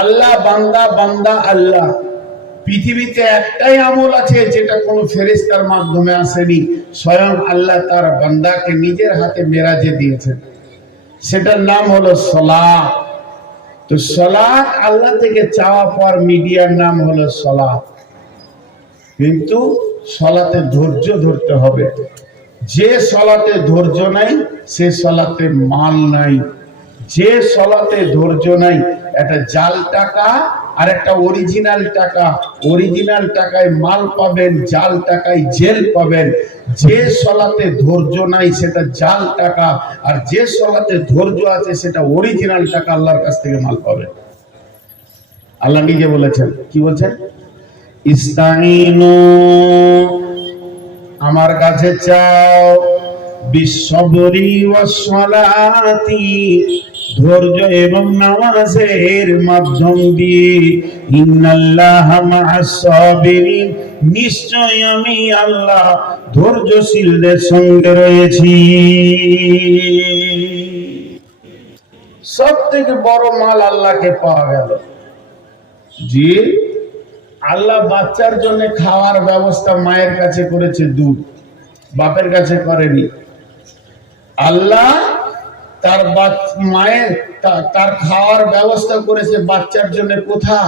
আল্লাহ বান্দা, বান্দা আল্লাহ। পৃথিবীতে একটাই আমল আছে যেটা কোনো ফেরেশতার মাধ্যমে আসেনি, স্বয়ং আল্লাহ তার বান্দাকে নিজের হাতে মেরাজে দিয়েছেন, সেটার নাম হলো সালাত। তো সালাত আল্লাহ থেকে চাওয়া পাওয়ার মিডিয়ার নাম হলো সালাত। কিন্তু সালাতে ধৈর্য ধরতে হবে। যে সালাতে ধৈর্য নাই সে সালাতে মাল নাই। যে সালাতে ধৈর্য নাই, একটা জাল টাকা আর একটা অরিজিনাল টাকা, অরিজিনাল টাকায় মাল পাবেন, জাল টাকায় জেল পাবেন। যে সালাতে ধৈর্য নাই সেটা জাল টাকা, আর যে সালাতে ধৈর্য আছে সেটা অরিজিনাল টাকা, আল্লাহর কাছ থেকে মাল পাবেন। আল্লাহ নিজে বলেছেন, কি বলছেন? ইস্তাইনু, আমার কাছে চাও, বিসসবরি ওয়াস সালাতি, ধৈর্য এবং নামাজের মাধ্যম দিয়ে। ইন্নাল্লাহা মা'আস সাবিরিন, নিশ্চয় আমি আল্লাহ ধৈর্যশীলদের সঙ্গে রয়েছি। সব থেকে বড় মাল আল্লাহকে পাওয়া গেল। জি, আল্লাহ বাচ্চার জন্য খাওয়ার ব্যবস্থা মায়ের কাছে করেছে, দুধ, বাপের কাছে করেনি। আল্লাহ তার মায়ের তার খাওয়ার ব্যবস্থা করেছে বাচ্চার জন্য কোথা?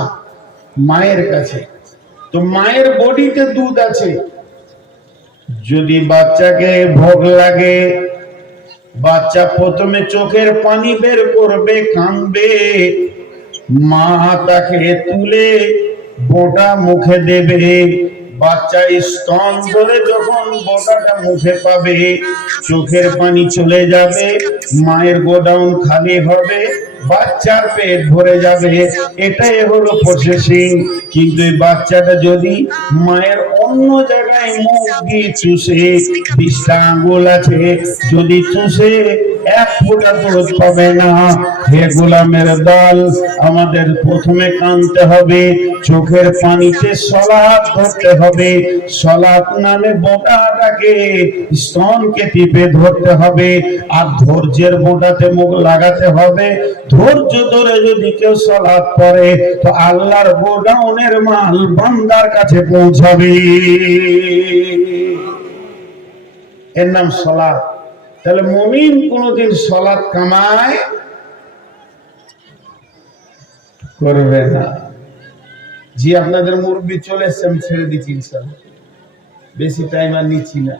মায়ের কাছে। তো মায়ের বডিতে দুধ আছে। যদি বাচ্চাকে ভোগ লাগে, বাচ্চা প্রথমে চোখের পানি বের করবে, কাঁদবে, মা তাকে তুলে বোটা মুখে দেবে। বাচ্চা স্তন ধরে যখন বোটাটা মুখে পাবে, চোখের পানি চলে যাবে, মায়ের গোডাউন খালি হবে, বাচ্চার পেট ভরে যাবে। এটাই হলো প্রসেসিং। কিন্তু এই বাচ্চাটা যদি মায়ের অন্য জায়গায় মুখ দিয়ে চুষে, 20টা আঙ্গুল আছে, যদি চুষে এক ফোঁটা দুধ পাবে না। হে গোলামের দল, আমাদের প্রথমে কাঁদতে হবে, চোখের পানিতে সালাত ধরতে হবে। সালাত নামে বোটাটাকে, স্তনকে টিপে ধরতে হবে, আর ধৈর্যের বোটাতে মুখ লাগাতে হবে। ধৈর্য ধরে যদি কেউ সালাত পড়ে তো আল্লাহর গোডাউনের মাল বান্দার কাছে পৌঁছাবে। এর নাম সালাত। তাহলে মুমিন কোনদিন সালাত কামায় করবে না। জি, আপনাদের মুরব্বি চলে এসছে, আমি ছেড়ে দিচ্ছি ইনশাআল্লাহ, বেশি টাইম আর নিচ্ছি না,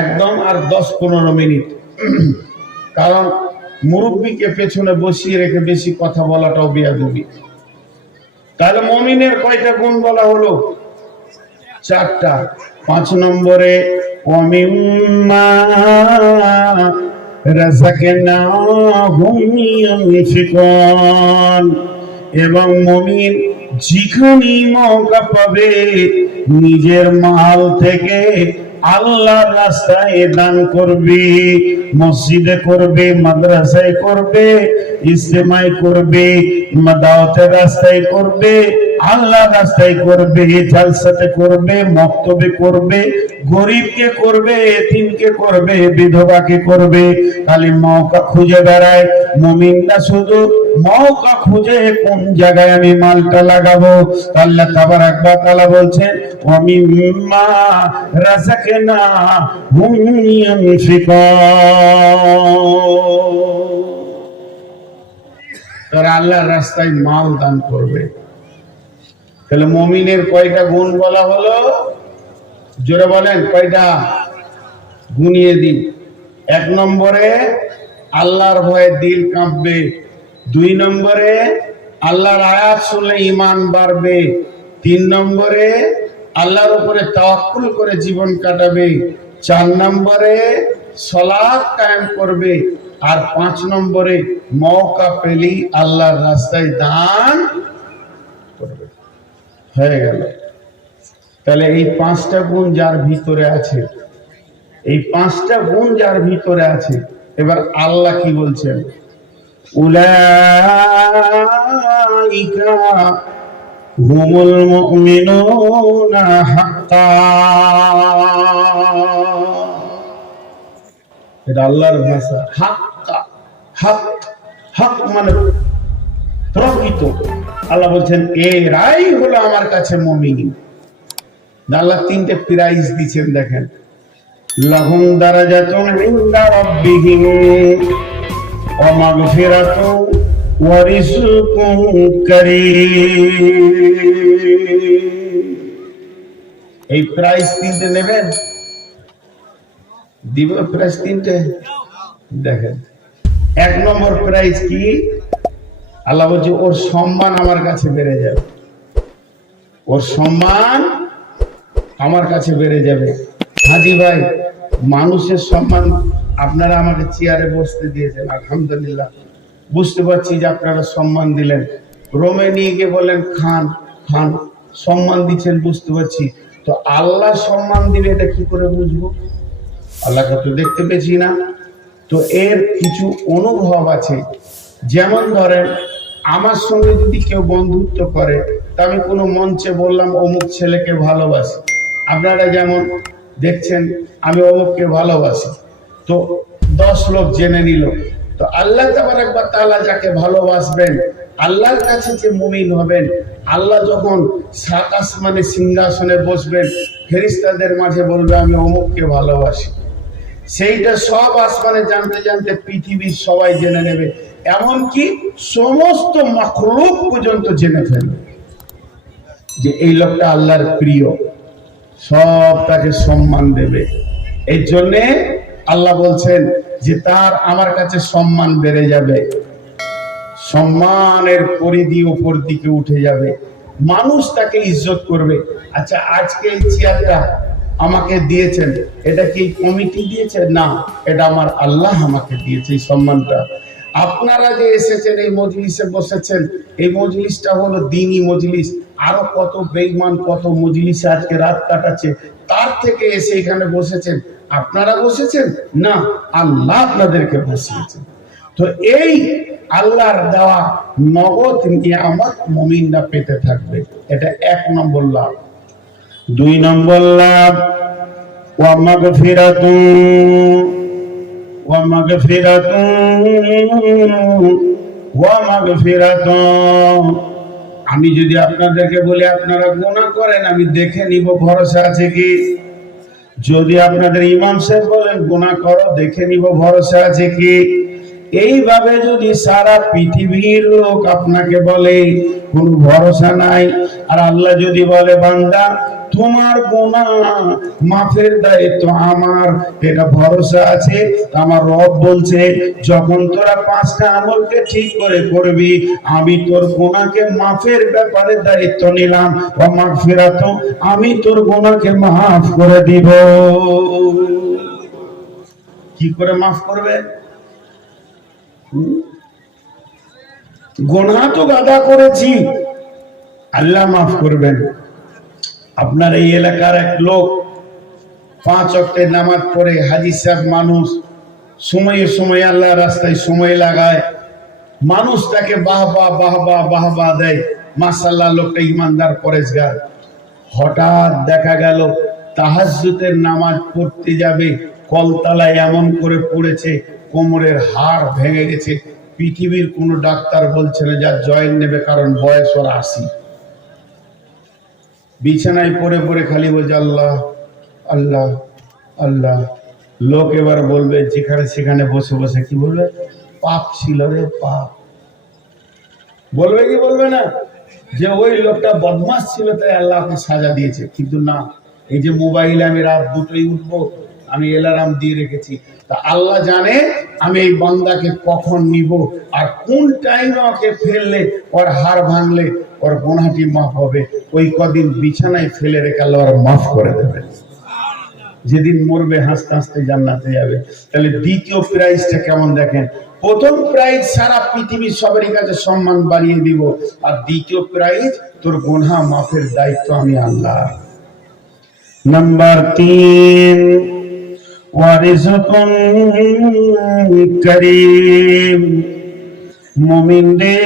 একদম আর 10-15 মিনিট। কারণ মুরব্বিকে পেছনে বসিয়ে রেখে বেশি কথা বলাটাও বেয়াদবি। তাহলে মুমিনের কয়টা গুণ বলা হলো? 4টা। 5 নম্বরে ওয়ামিম্মা রাযাকনাহুম ইউনফিকুন। এবং মুমিন যেখানে মওকা পাবে নিজের মাল থেকে আল্লাহর রাস্তায় দান করবে, মসজিদে করবে, মাদ্রাসায় করবে, ইজতেমায় করবে, দাওয়াতের রাস্তায় করবে, আল্লাহর রাস্তায় করবে, জালসাতে করবে, মক্তবে করবে, গরিবকে করবে, এতিমকে করবে, বিধবাকে করবে। খালি মওকা খুঁজে বেড়ায় মুমিনরা, শুধু মওকা খুঁজে কোন জায়গায় আমি মালটা লাগাবো। আল্লাহ তাবারাক ওয়া তাআলা বলছেন ওয়া মিম্মা রাযাকনাহুম ইউনফিকুন। তারা আল্লাহর রাস্তায় মাল দান করবে। তাহলে মুমিনের কয়টা গুণ বলা হলো? জোরে বলেন কয়টা? গুনিয়ে দিন। 1 নম্বরে আল্লাহর ভয়ে দিল কাঁপবে। 2 নম্বরে আল্লাহর আয়াত শুনলে ঈমান বাড়বে। 3 নম্বরে আল্লাহর উপরে তাওয়াক্কুল করে জীবন কাটাবে। 4 নম্বরে সালাত কায়েম করবে। আর 5 নম্বরে মওকা পেলেই আল্লাহর রাস্তায় দান করবে। হয়ে গেল। তাহলে এই 5টা গুণ যার ভিতরে আছে, এই 5টা গুণ যার ভিতরে আছে, এবার আল্লাহ কি বলছেন? উলাইকা হুমুল মুমিনুনা হাক্কান। এটা আল্লাহর ভাষা। হাক্কা, হক, হক মানে প্রকৃত। আল্লাহ বলছেন এরাই হলো আমার কাছে মুমিন। আল্লাহ 3টে প্রাইজ দিচ্ছেন, দেখেন। লাহুম দারাজাতুন ইনদা রাব্বিহিম ওয়া মাগফিরাতুন ওয়া রিজকুন কারীম। এই প্রাইজ 3টে নেবেন? দিব প্রাইজ 3টে। দেখেন 1 নম্বর প্রাইজ কি? আল্লাহ বলছে ওর সম্মান আমার কাছে বেড়ে যাবে। ওর সম্মান আমার কাছে বেড়ে যাবে। হাজি ভাই, মানুষের সম্মান, আপনারা আমাকে চেয়ারে বসতে দিয়েছেন, আলহামদুলিল্লাহ। বুঝতে পারছি যে আপনারা সম্মান দিলেন। রোমে নিয়ে গিয়ে বলেন খান খান, সম্মান দিচ্ছেন, বুঝতে পারছি। তো আল্লাহ সম্মান দিবে এটা কি করে বুঝবো? আল্লাহকে তো দেখতে পেয়েছি না। তো এর কিছু অনুভব আছে। যেমন ধরেন আমার সঙ্গে যদি কেউ বন্ধুত্ব করে, তা আমি কোনো মঞ্চে বললাম অমুক ছেলেকে ভালোবাসি, আপনারা যেমন দেখছেন আমি অমুককে ভালোবাসি, তো 10 লোক জেনে নিল। তো আল্লাহ তাবারক ওয়া তাআলা যাকে ভালোবাসবেন, আল্লাহর কাছে যে মুমিন হবেন, আল্লাহ যখন 7 আসমানে সিংহাসনে বসবেন, ফেরেশতাদের মাঝে বলবে আমি অমুককে ভালোবাসি। সেইটা সব আসমানে জানতে জানতে পৃথিবীর সবাই জেনে নেবে, এমনকি সমস্ত মাখলুক পর্যন্ত জেনে ফেলবে যে এই লোকটা আল্লাহর প্রিয়। সব তাকে সম্মান দেবে। এই জন্যে আল্লাহ বলছেন যে তার আমার কাছে সম্মান বেড়ে যাবে, সম্মানের পরিধি উপর দিকে উঠে যাবে, মানুষ তাকে ইজ্জত করবে। আচ্ছা, আজকে এই চেয়ারটা আমাকে দিয়েছেন, এটা কি কমিটি দিয়েছে? না, এটা আমার আল্লাহ আমাকে দিয়েছে এই সম্মানটা। আপনারা যে এসেছেন এই মজলিসে বসেছেন, এই মজলিসটা হলো দ্বীনি মজলিস। আরো কত বেঈমান কত মজলিসে আজকে রাত কাটাচ্ছে, তার থেকে এসে এখানে বসেছেন। আপনারা বসেছেন না, আল্লাহ আপনাদেরকে বসিয়েছেন। তো এই আল্লাহর দেওয়া নগদ নিয়ামত মুমিনরা পেতে থাকবে। এটা 1 নম্বর লাভ। 2 নম্বর লাভ ওয়া মাগফিরাতুন ওয়া মাগফিরাতুন ওয়া মাগফিরাতুন। আমি যদি আপনাদেরকে বলি আপনারা গুনাহ করেন, আমি দেখে নিব, ভরসা আছে কি? যদি আপনাদের ইমাম সাহেব বলেন গুনাহ করো, দেখে নিব, ভরসা আছে কি? এইভাবে যদি সারা পৃথিবীর লোক আপনাকে বলে, কোনো ভরসা নাই। আর আল্লাহ যদি বলে বান্দা তোমার গুনাহ মাফের দায়িত্ব আমার, এটা ভরসা আছে। আমার রব বলছে যখন তোরা 5টা আমলকে ঠিক করে করবি, আমি তোর গুনাহকে মাফের ব্যাপারে দায়িত্ব নিলাম। ওয়া মাগফিরাত, আমি তোর গুনাহকে মাফ করে দিব। কি করে মাফ করবে? গুনাহ তো গাদা করেছি, আল্লাহ মাফ করবেন। আপনার এই এলাকার এক লোক 5 ওয়াক্তের নামাজ পড়ে, হাজী সাহেব মানুষ, সময়ে সময়ে আল্লাহ রাস্তায় সময় লাগায়, মানুষ তাকে বাহবা বাহবা বাহবা দেয়, মাশাআল্লাহ লোকটা ইমানদার পরেশগার। হঠাৎ দেখা গেল তাহাজ্জুদের নামাজ পড়তে যাবে, কলতলায় এমন করে পড়েছে কোমরের হাড় ভেঙে গেছে। পৃথিবীর কোনো ডাক্তার বলছে না যার জয়েন নেবে, কারণ বয়স ওর 80। বিছানায় পড়ে পড়ে খালি বলছে আল্লাহ আল্লাহ আল্লাহ। লোক এবার বলবে, যেখানে সেখানে বসে বসে কি বলবে, পাপ ছিল রে পাপ। বলবে কি বলবে না যে ওই লোকটা বদমাশ ছিল তাই আল্লাহকে সাজা দিয়েছে? কিন্তু না, এই যে মোবাইলে আমি রাত 2টোয় উঠবো, আমি অ্যালার্ম দিয়ে রেখেছি, তা আল্লাহ জানে আমি এই বান্দাকে কখন নিব আর কোন টাইমে ওকে ফেললে ওর হাড় ভাঙলে ওর গুনাহটি মাফ হবে। ওই কদিন বিছানায় ফেলে রেখে আল্লাহ ওর মাফ করে দেবে। যেদিন মরবে হাসতে হাসতে জান্নাতে যাবে। তাহলে দ্বিতীয় প্রাইজটা কেমন দেখেন। প্রথম প্রাইজ সারা পৃথিবীর সবারই কাছে সম্মান বাড়িয়ে দিব, আর দ্বিতীয় প্রাইজ তোর গুনাহ মাফের দায়িত্ব আমি আল্লাহ। নাম্বার 3, ওয়ারিজকুন কারীম। মুমিন রে,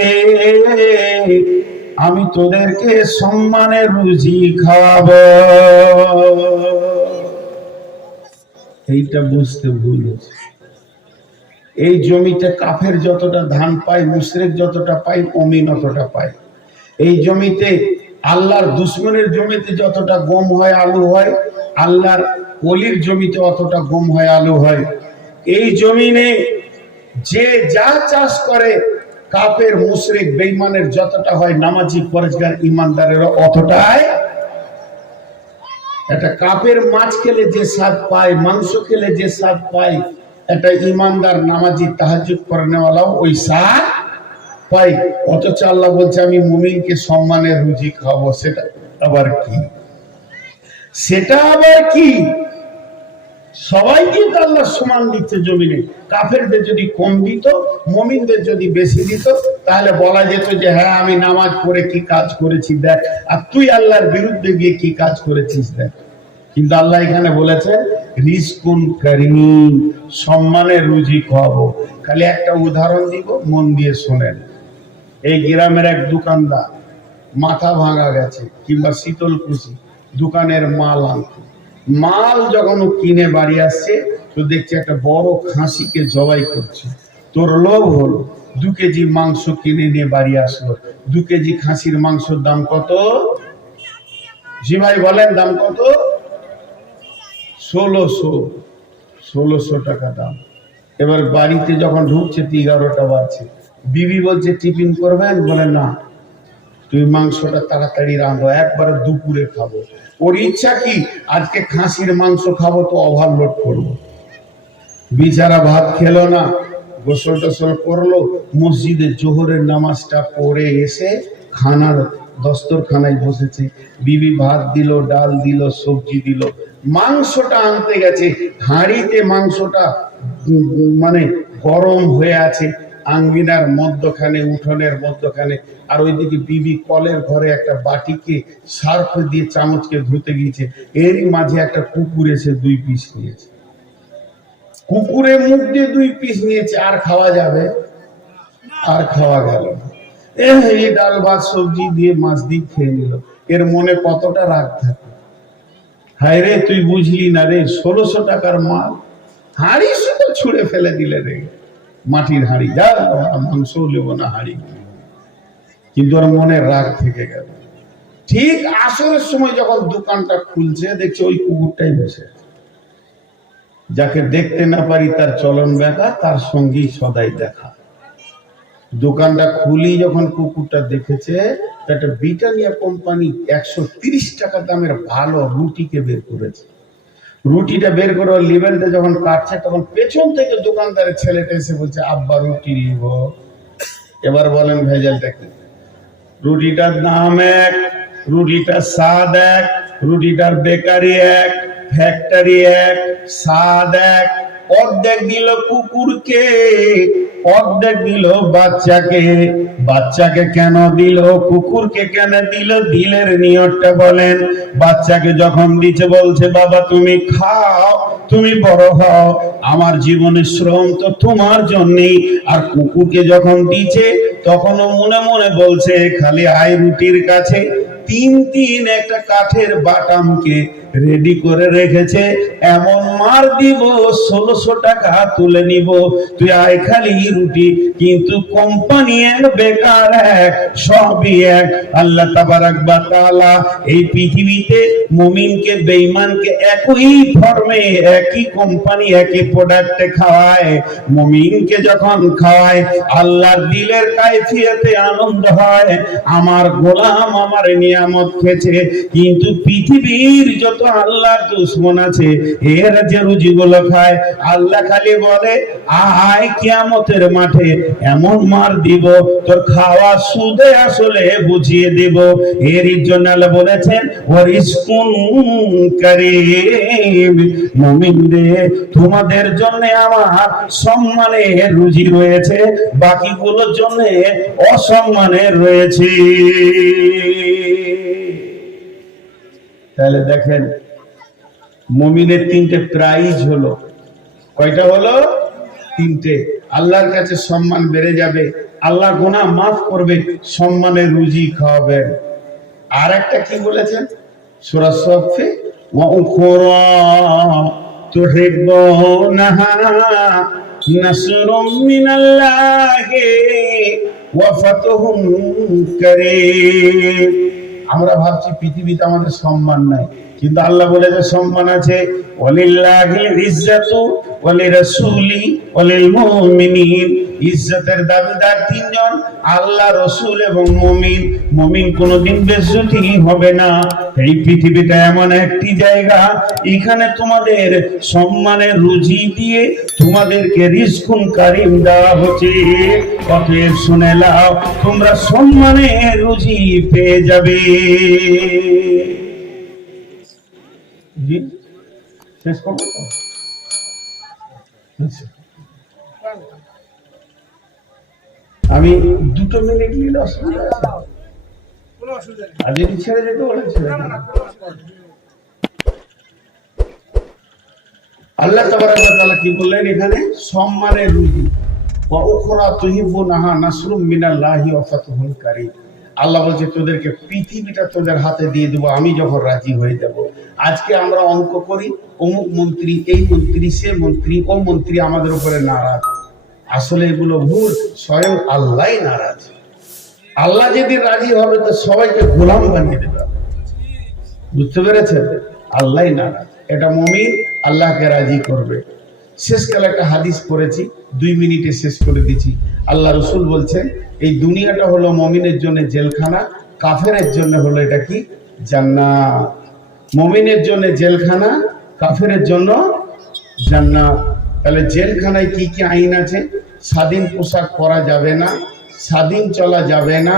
আমি তোদেরকে সম্মানের রুজি খাওয়াবো। এইটা বুঝতে ভুল হচ্ছে। এই জমিতে কাফের যতটা ধান পায়, মুশরিক যতটা পায়, মুমিন অতটা পায়। এই জমিতে আল্লাহর দুশমনের জমিতে যতটা গম হয় আলু হয়, আল্লাহর ওলির জমিতে অতটা গম হয় আলু হয়। এই জমিনে যে যা চাষ করে, কাফের মুশরিক বেঈমানের যতটা হয়, নামাজি পরেজগার ইমানদারেরও অতটাই। একটা কাফের মাছ খেলে যে স্বাদ পায়, মাংস খেলে যে স্বাদ পায়, একটা ইমানদার নামাজি তাহাজ্জুদ পড়নেওয়ালাও ওই স্বাদ পাই। অথচ আল্লাহ বলছে আমি মুমিনকে সম্মানের রুজি খাবো। সেটা আবার কি? সেটা আবার কি? সবাইকে তো আল্লাহ সমান দিচ্ছে জমিনে। কাফেরদের যদি কম দিত, মুমিনদের যদি বেশি দিত, তাহলে বলা যেত যে হ্যাঁ আমি নামাজ পড়ে কি কাজ করেছি দেখ, আর তুই আল্লাহর বিরুদ্ধে গিয়ে কি কাজ করেছিস দেখ। কিন্তু আল্লাহ এখানে বলেছেন রিজকুন কারীম, সম্মানের রুজি খাওয়াবো। খালি একটা উদাহরণ দিব, মন দিয়ে শোনেন। এই গ্রামের এক দোকানদার মাথা ভাঙা গেছে কিংবা শীতলকুচি দোকানের মাল আনতে, মাল যখন ও কিনে বাড়ি আসছে তো দেখছে একটা বড় খাসিকে জবাই করছে। তোর লোভ হলো, 2 কেজি মাংস কিনে নিয়ে বাড়ি আসলো। 2 কেজি খাসির মাংসের দাম কত? জি ভাই বলেন দাম কত? 1600 টাকা দাম। এবার বাড়িতে যখন ঢুকছে 11টা বাজছে, বিবি বলছে টিফিন করবেন? বলে না, তুই মাংসটা তাড়াতাড়ি রাঁধো, একবারে দুপুরে খাবো। ওর ইচ্ছা কি আজকে খাসির মাংস খাবো তো ওভারলোড করবো। বিচারা ভাত খেলো না, গোসল টোসল করলো, মসজিদে জোহরের নামাজটা পড়ে এসে খানার দস্তরখানায় বসেছে। বিবি ভাত দিল, ডাল দিল, সবজি দিল, মাংসটা আনতে গেছে। হাঁড়িতে মাংসটা মানে গরম হয়ে আছে আঙ্গিনার মধ্যখানে, উঠোনের মধ্যখানে। আর ওইদিকে বিবি কলের ঘরে একটা বাটিকে সার্ফ দিয়ে চামচকে ধুতে গিয়েছে। এরই মাঝে একটা কুকুর এসে 2 পিস নিয়েছে। কুকুরের মুখ দিয়ে 2 পিস নিয়েছে। আর খাওয়া যাবে? আর খাওয়া গেল না। এই ডাল ভাত সবজি দিয়ে মাছ দিয়ে খেয়ে নিল। এর মনে কতটা রাগ থাকে। হায় রে, তুই বুঝলি না রে, 1600 টাকার মাল হাঁড়ি শুধু ছুঁড়ে ফেলে দিলে রে। মাটির হাঁড়ি, যা মাংসও নেব না, হাঁড়ি। কিন্তু ওর মনে রাগ থেকে গেল। ঠিক আসরের সময় যখন দোকানটা খুলছে, দেখছে ওই কুকুরটাই বসে আছে। যাকে দেখতে না পারি তার চলন বেঁকা, তার সঙ্গেই সদাই দেখা। দোকানটা খুলি যখন কুকুরটা দেখেছে, একটা ব্রিটানিয়া কোম্পানি 130 টাকা দামের ভালো রুটিকে বের করেছে। রুটিটা বের করে লেবেলটা যখন কাটছে, তখন পেছন থেকে দোকানদারের ছেলেটা এসে বলছে আব্বা রুটি নিব। এবার বলেন ভেজালটা কি? রুটিটার দাম এক, রুটিটার স্বাদ এক, রুটিটার বেকারি এক, ফ্যাক্টরি এক, স্বাদ এক। অর্ধেক দিল কুকুরকে, অর্ধেক দিল বাচ্চাকে। বাচ্চাকে কেন দিল, কুকুরকে কেন দিল, দিলের নিয়তটা বলেন। বাচ্চাকে যখন দিচ্ছে বলছে বাবা তুমি খাও, তুমি বড় হও, আমার জীবনের শ্রম তো তোমার জন্যই। আর কুকুরকে যখন দিচ্ছে তখনও মনে মনে বলছে খালি আয় রুটির কাছে তিন একটা কাঠের বাটামকে রেডি করে রেখেছে, এমন মার দিব 1600 টাকা তুলে নিব, তুই আয় খালি রুটি। কিন্তু কোম্পানি এক, বেকার এক, সবই এক। আল্লাহ তাবারাক ওয়া তাআলা এই পৃথিবীতে মুমিনকে বেঈমানকে একই ফর্মে, একই কোম্পানি, একই প্রোডাক্টে খাওয়ায়। মুমিনকে যখন খাওয়ায় আল্লাহর দিলের কাইফিয়তে আনন্দ হয়, আমার গোলাম আমার নিয়ামত খেয়েছে। কিন্তু পৃথিবীর যত আল্লাহর দুশমন আছে এরা যে রুজিগুলো খায়, আল্লাহ খালি বলে আয় কিয়ামতের মাঠে এমন মার দিব তোর খাওয়া সুদে আসলে বুঝিয়ে দিব। এর জন্য আল্লাহ বলেছেন ওয়ারিজকুন কারীম, মুমিনদের তোমাদের জন্য আমার সম্মানের রুজি রয়েছে, বাকিগুলোর জন্য অসম্মানের রয়েছে। তাহলে দেখেন মুমিনের তিনটে প্রাইজ হলো। কয়টা হলো? তিনটে। আল্লাহর কাছে সম্মান বেড়ে যাবে, আল্লাহ গুনাহ মাফ করবে, সম্মানের রুজি খাওয়াবেন। আর একটা কি বলেছেন সূরা সাফে, ওয়া উখরা তুহিব্বুনাহা নাসরুম মিনাল্লাহি ওয়া ফাতহুম কারীম। আমরা ভাবছি পৃথিবীতে আমাদের সম্মান নাই, কিন্তু আল্লাহ বলেছে সম্মান আছে। ওয়ালিল্লাহিল ইজ্জাতু ওয়ালিরাসূলি ওয়ালিল মুমিনিন। ইজ্জতের দাবিদার তিনজন, আল্লাহ, রাসূল এবং মুমিন। মুমিন কোনোদিন বেইজ্জতি হবে না। এই পৃথিবীটা এমন একটি জায়গা, এখানে তোমাদের সম্মানের রুজি দিয়ে তোমাদেরকে রিজকুন কারীম দেওয়া হচ্ছে। অতএব শুনে নাও, তোমরা সম্মানের রুজি পেয়ে যাবে। জি শেষ করবো তো? আমি 2 মিনিট নিলে অসুবিধা আছে? আর যদি ছেড়ে যেতে বলেছে আল্লাহ তাবারাক ওয়া তাআলা কি বললেন এখানে? সম্মানের রুজি। ওয়া উখরা তুহিব্বুনাহা নাসরুম মিনাল্লাহি ওয়া ফাতহুন কারীম। আল্লাহ বলছে তোদেরকে পৃথিবীটা তোদের হাতে দিয়ে দেবো আমি যখন রাজি হয়ে যাব। আজকে আমরা অঙ্ক করি, অমুক মন্ত্রী, এই মন্ত্রী, সে মন্ত্রী, ও মন্ত্রী আমাদের উপরে নারাজ। আসলে এগুলো ভুল, স্বয়ং আল্লাহই নারাজ। আল্লাহ যদি রাজি হবে তো সবাইকে গোলাম বানিয়ে দেবে। বুঝতে পেরেছেন? আল্লাহই নারাজ। এটা মুমিন আল্লাহকে রাজি করবে। শেষকালে একটা হাদিস পড়েছি, 2 মিনিটে শেষ করে দিচ্ছি। আল্লাহ রসুল বলছেন এই দুনিয়াটা হলো মুমিনের জন্য জেলখানা, কাফেরের জন্য হলো এটা কি? জান্নাত। মুমিনের জন্য জেলখানা, কাফেরের জন্য জান্নাত। তাহলে জেলখানায় কি কি আইন আছে? স্বাধীন পোশাক পরা যাবে না, স্বাধীন চলা যাবে না,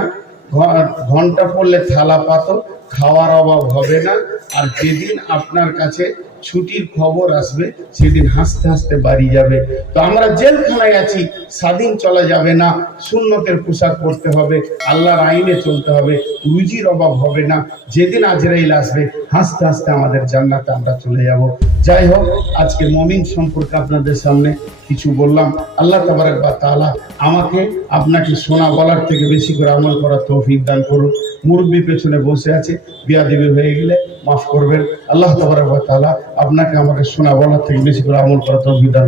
ঘন্টা পড়লে থালা পাতো, খাওয়ার অভাব হবে না। আর যেদিন আপনার কাছে ছুটির খবর আসবে সেদিন হাসতে হাসতে বাড়ি যাবে। তো আমরা জেলখানায় আছি, স্বাধীন চলা যাবে না, সুন্নতের পোশাক পরতে হবে, আল্লাহর আইনে চলতে হবে, রুজির অভাব হবে না। যেদিন আজরাইল আসবে হাসতে হাসতে আমাদের জান্নাতে আমরা চলে যাব। যাই হোক, আজকে মুমিন সম্পর্কে আপনাদের সামনে কিছু বললাম। আল্লাহ তাবারাক ওয়া তাআলা আমাকে আপনাকে শোনা বলার থেকে বেশি করে আমল করার তৌফিক দান করুন। মুরব্বী পেছনে বসে আছে, বিয়াদবি হয়ে গেলে মাফ করবেন। আল্লাহ তাবারাক ওয়া তাআলা আপনাকে আমাকে শোনা বলার থেকে বেশি করে আমল করার তৌফিক দান করুন।